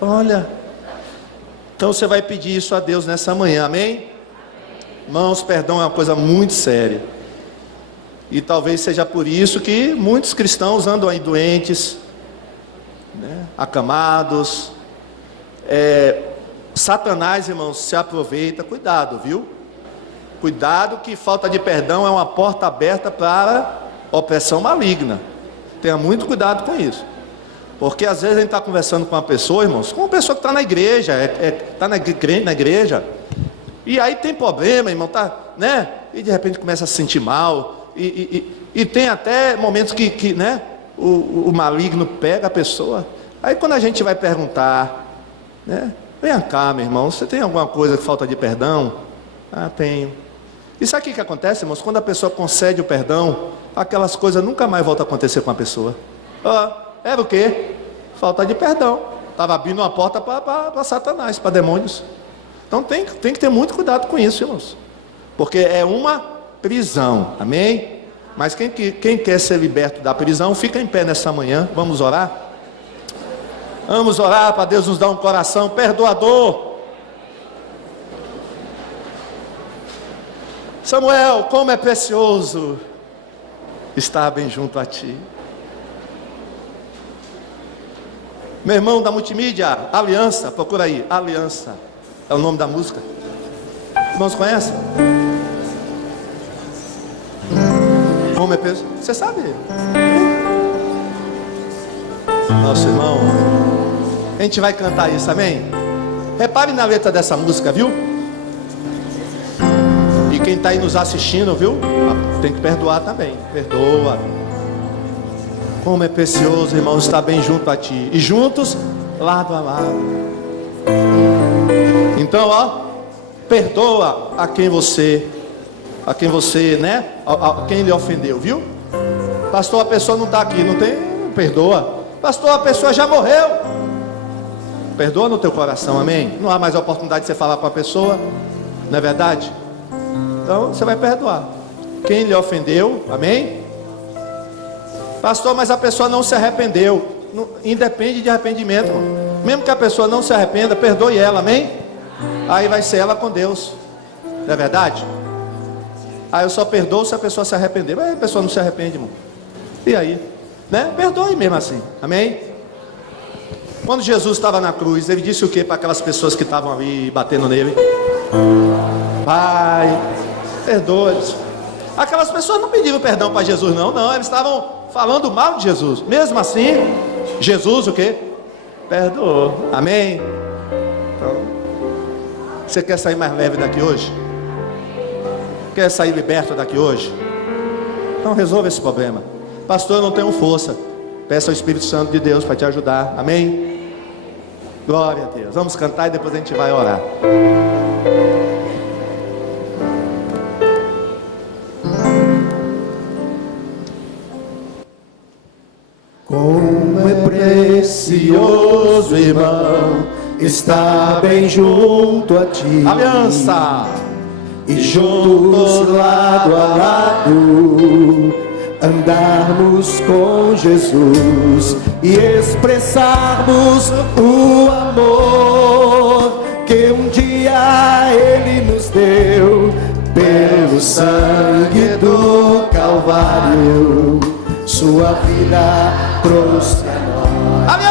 Olha, então você vai pedir isso a Deus nessa manhã, amém? Irmãos, perdão é uma coisa muito séria. E talvez seja por isso que muitos cristãos andam aí doentes, né? Acamados. Satanás, irmãos, se aproveita. Cuidado, viu? Cuidado, que falta de perdão é uma porta aberta para opressão maligna. Tenha muito cuidado com isso. Porque às vezes a gente está conversando com uma pessoa, irmãos, com uma pessoa que está na igreja, está na igreja, e aí tem problema, irmão, tá, né? E de repente começa a se sentir mal, e tem até momentos que né, o maligno pega a pessoa. Aí quando a gente vai perguntar, né? Vem cá, meu irmão, você tem alguma coisa que falta de perdão? Tenho. E sabe o que acontece, irmãos? Quando a pessoa concede o perdão, aquelas coisas nunca mais voltam a acontecer com a pessoa. Era o quê? Falta de perdão. Estava abrindo uma porta para Satanás, para demônios. Então tem que ter muito cuidado com isso, irmãos. Porque é uma prisão, amém? Mas quem quer ser liberto da prisão, fica em pé nessa manhã. Vamos orar? Vamos orar para Deus nos dar um coração perdoador. Samuel, como é precioso estar bem junto a ti. Meu irmão da multimídia, Aliança, procura aí, Aliança, é o nome da música. Irmãos, conhecem? Como é pessoa? Você sabe? Nosso irmão, a gente vai cantar isso, amém? Repare na letra dessa música, viu? E quem está aí nos assistindo, viu? Tem que perdoar também. Perdoa. Como é precioso, irmão, estar bem junto a ti. E juntos, lado a lado. Então, ó, perdoa a quem você, né? A quem lhe ofendeu, viu? Pastor, a pessoa não está aqui, não tem? Perdoa. Pastor, a pessoa já morreu. Perdoa no teu coração, amém? Não há mais oportunidade de você falar para a pessoa, não é verdade? Então você vai perdoar quem lhe ofendeu, amém? Pastor, mas a pessoa não se arrependeu. Não, independe de arrependimento, irmão. Mesmo que a pessoa não se arrependa, perdoe ela, amém? Aí vai ser ela com Deus, não é verdade? Aí eu só perdoo se a pessoa se arrepender. Mas a pessoa não se arrepende, irmão. E aí? Né? Perdoe mesmo assim, amém? Quando Jesus estava na cruz, ele disse o que para aquelas pessoas que estavam ali batendo nele? Pai, perdoa-lhes. Aquelas pessoas não pediram perdão para Jesus, não, eles estavam falando mal de Jesus. Mesmo assim, Jesus o que? Perdoou, amém? Então, você quer sair mais leve daqui hoje? Quer sair liberto daqui hoje? Então resolva esse problema. Pastor, eu não tenho força. Peça ao Espírito Santo de Deus para te ajudar, amém? Glória a Deus. Vamos cantar e depois a gente vai orar. Como é precioso, irmão, estar bem junto a ti. Aliança. E juntos lado a lado, andarmos com Jesus e expressarmos o amor que um dia Ele nos deu pelo sangue do Calvário. Sua vida trouxe a nós.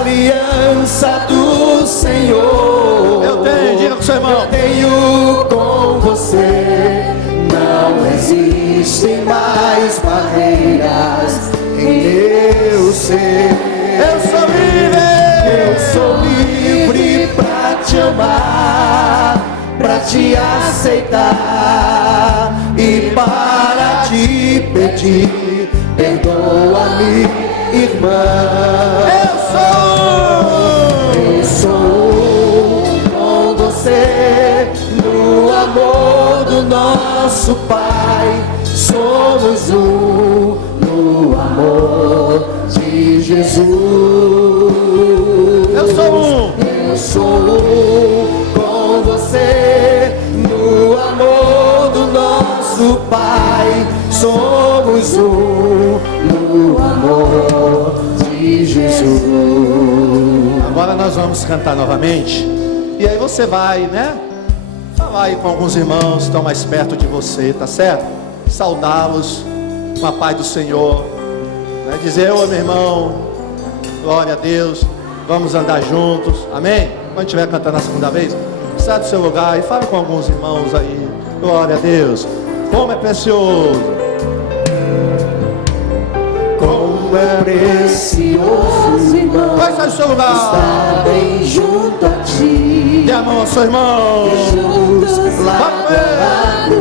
Aliança do Senhor. Eu tenho, diga com seu irmão. Eu tenho com você. Não existem mais barreiras em meu ser. Eu sou livre. Eu sou livre pra te amar, pra te aceitar e para te pedir. Perdoa-me, irmã. Eu sou com você no amor do nosso Pai. Somos um no amor de Jesus. Eu sou um. Eu sou um com você no amor do nosso Pai. Somos um no amor de Jesus. Agora nós vamos cantar novamente. E aí você vai, né? Falar aí com alguns irmãos que estão mais perto de você, tá certo? Saudá-los com a paz do Senhor, né? Dizer: ô meu irmão, glória a Deus, vamos andar juntos, amém? Quando estiver cantando a segunda vez, sai do seu lugar e fale com alguns irmãos aí. Glória a Deus. Como é precioso. Como é precioso, irmão, Vai sair do seu lugar. estar bem junto a ti. Dê a mão ao seu irmão. Juntos lado a lado,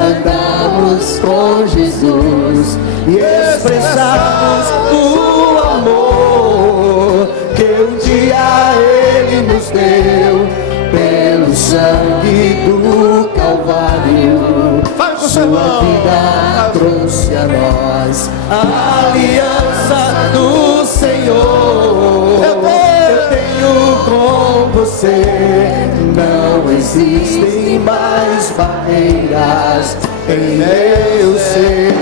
andamos com Jesus e expressamos o amor que um dia Ele nos deu pelo sangue do Calvário. Fale com o seu Sua irmão. vida trouxe a nós a aliança do Senhor. Eu tenho com você. Não existem mais barreiras em meu ser.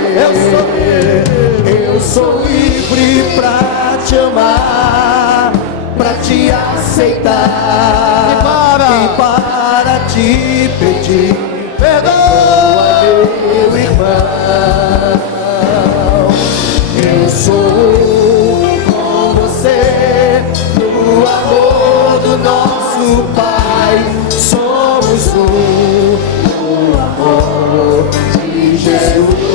Eu sou livre pra te amar, pra te aceitar e para te pedir. Perdoa, meu irmão. Eu sou com você no amor do nosso Pai. Somos um no amor de Jesus.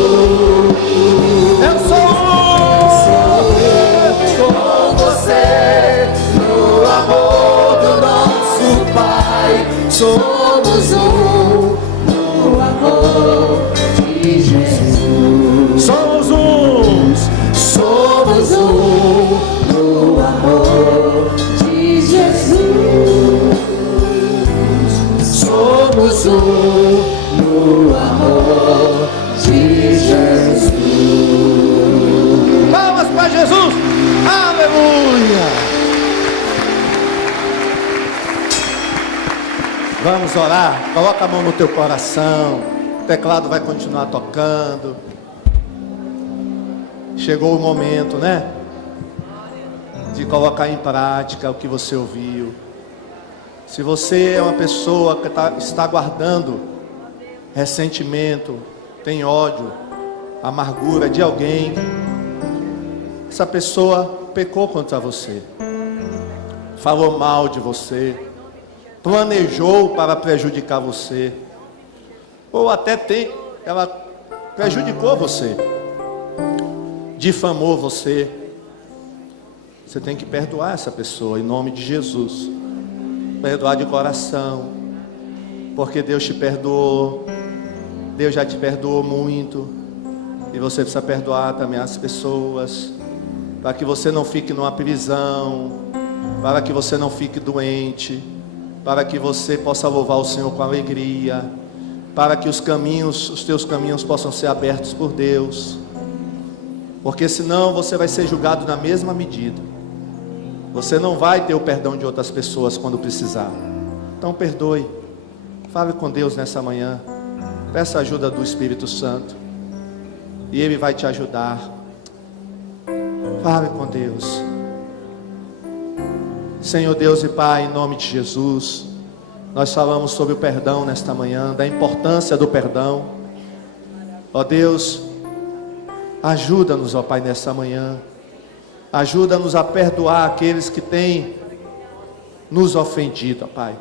Somos um no amor de Jesus. Somos uns. Somos um no amor de Jesus. Somos um no amor de Jesus. Palmas para Jesus. Aleluia. Vamos orar. Coloca a mão no teu coração. O teclado vai continuar tocando. Chegou o momento, né? De colocar em prática o que você ouviu. Se você é uma pessoa que está guardando ressentimento, tem ódio, amargura de alguém, essa pessoa pecou contra você, falou mal de você, planejou para prejudicar você, ou até ela prejudicou você, difamou você. Você tem que perdoar essa pessoa em nome de Jesus. Perdoar de coração, porque Deus te perdoou. Deus já te perdoou muito, e você precisa perdoar também as pessoas, para que você não fique numa prisão, para que você não fique doente, para que você possa louvar o Senhor com alegria, para que os teus caminhos possam ser abertos por Deus, porque senão você vai ser julgado na mesma medida. Você não vai ter o perdão de outras pessoas quando precisar. Então perdoe, fale com Deus nessa manhã, peça a ajuda do Espírito Santo, e Ele vai te ajudar. Fale com Deus. Senhor Deus e Pai, em nome de Jesus, nós falamos sobre o perdão nesta manhã, da importância do perdão. Ó Deus, ajuda-nos, ó Pai, nessa manhã. Ajuda-nos a perdoar aqueles que têm nos ofendido, ó Pai.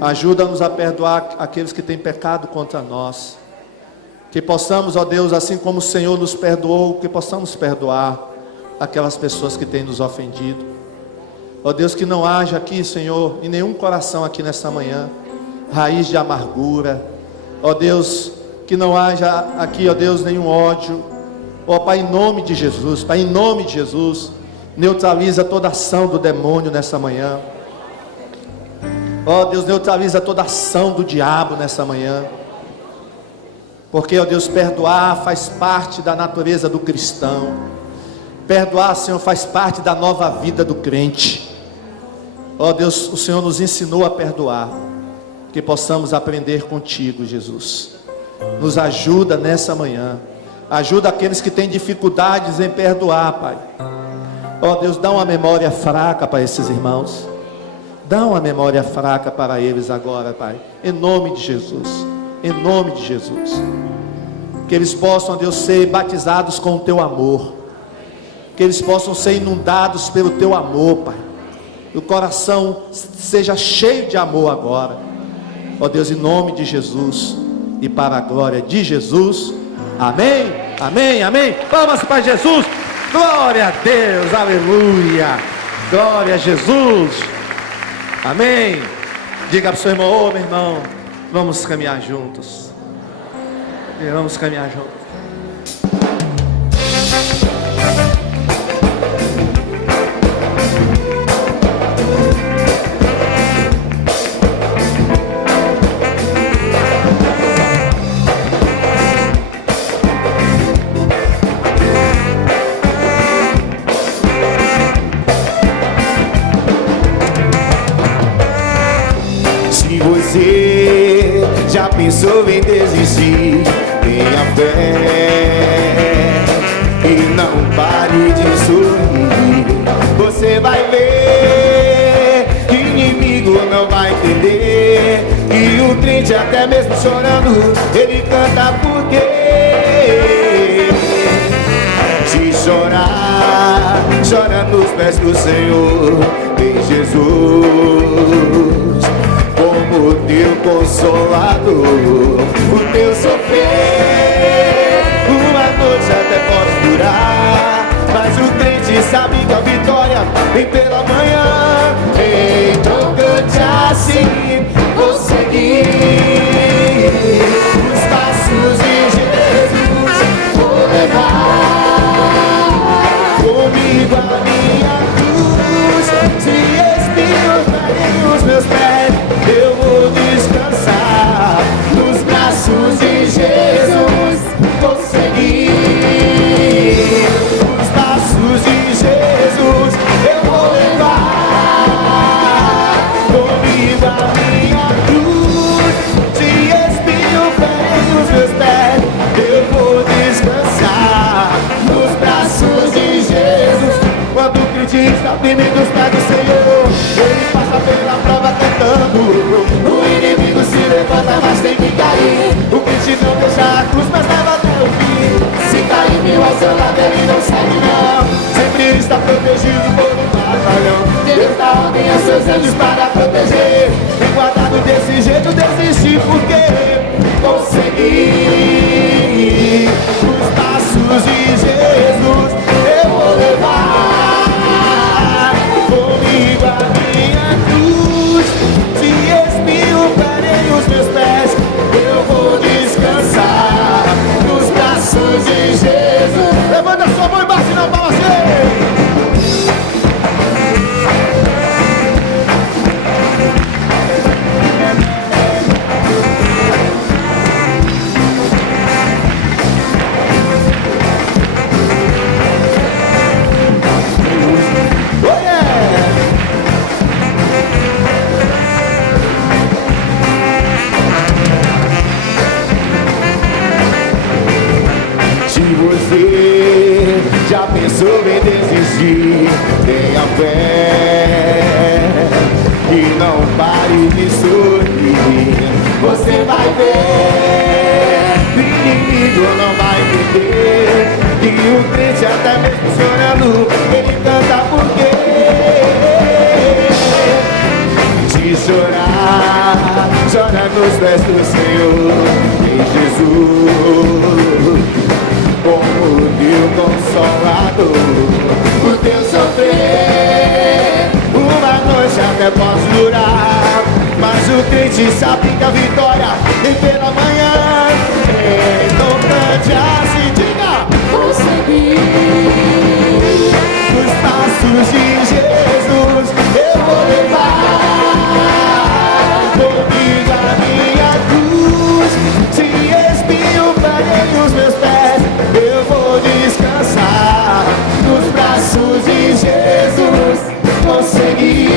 Ajuda-nos a perdoar aqueles que têm pecado contra nós. Que possamos, ó Deus, assim como o Senhor nos perdoou, que possamos perdoar aquelas pessoas que têm nos ofendido. Ó Deus, que não haja aqui, Senhor, em nenhum coração aqui nessa manhã, raiz de amargura. Ó Deus, que não haja aqui, ó Deus, nenhum ódio. Ó Pai, em nome de Jesus, Pai, em nome de Jesus, neutraliza toda ação do demônio nessa manhã. Ó Deus, neutraliza toda ação do diabo nessa manhã. Porque, ó Deus, perdoar faz parte da natureza do cristão. Perdoar, Senhor, faz parte da nova vida do crente. Ó Deus, o Senhor nos ensinou a perdoar. Que possamos aprender contigo, Jesus. Nos ajuda nessa manhã. Ajuda aqueles que têm dificuldades em perdoar, Pai. Ó Deus, dá uma memória fraca para esses irmãos. Dá uma memória fraca para eles agora, Pai. Em nome de Jesus. Em nome de Jesus. Que eles possam, Deus, ser batizados com o Teu amor. Que eles possam ser inundados pelo Teu amor, Pai. Que o coração seja cheio de amor agora. Ó Deus, em nome de Jesus. E para a glória de Jesus. Amém, amém, amém. Palmas para Jesus. Glória a Deus, aleluia. Glória a Jesus. Amém. Diga para o seu irmão: ô meu irmão, vamos caminhar juntos. Vamos caminhar juntos. Você já pensou em desistir? Tenha fé e não pare de sorrir. Você vai ver que o inimigo não vai entender. E o crente até mesmo chorando, ele canta porque se chorar, chora nos pés do Senhor. Tem Jesus como teu consolador, o teu sofrer, uma noite até pode durar, mas o crente sabe que a vitória vem pela manhã. Então cante assim, pare de sorrir. Você vai ver, o inimigo não vai entender que o crente até mesmo chorando, ele canta porque de chorar, chora nos pés do Senhor, em Jesus, como teu consolador. O teu sofrer, uma noite até pode durar, mas o crente sabe que a vitória vem pela manhã. Então cante assim, diga: Consegui. nos passos de Jesus eu vou levar comigo a minha cruz. Se espinho ferem os meus pés, eu vou descansar nos braços de Jesus. Consegui.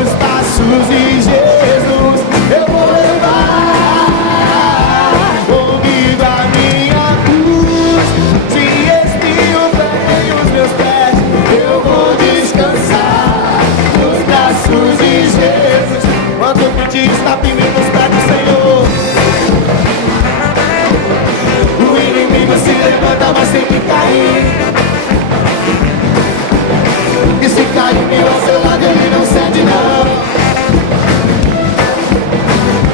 Os passos de Jesus eu vou levar comigo a minha cruz. Se espinho ferem os meus pés, eu vou descansar nos braços de Jesus. Quando o crente está firme nos pés do Senhor, o inimigo se levanta, mas tem que cair. E se cai um mil ao seu lado, ele não cede não.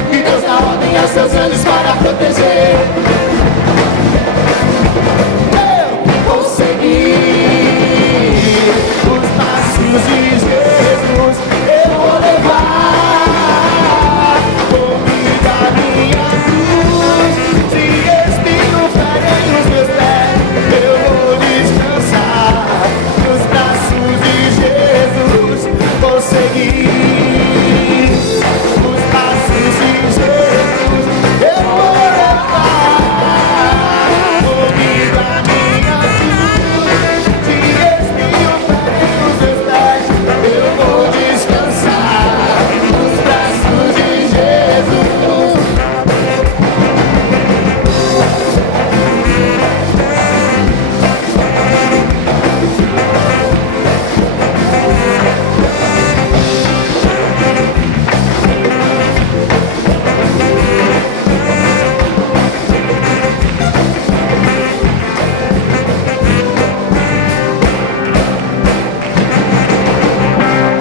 E Deus dá ordem aos seus anjos para proteger. Eu consegui. Os passos de Jesus eu vou levar comigo a minha cruz. Se espinho ferem os meus pés, eu vou descansar nos braços de Jesus. Consegui. Os passos de Jesus eu vou levar comigo a minha cruz. Se espinho ferem os meus pés, eu vou descansar nos braços de Jesus.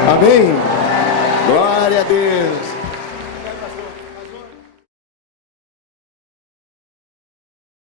Amém? Glória a Deus.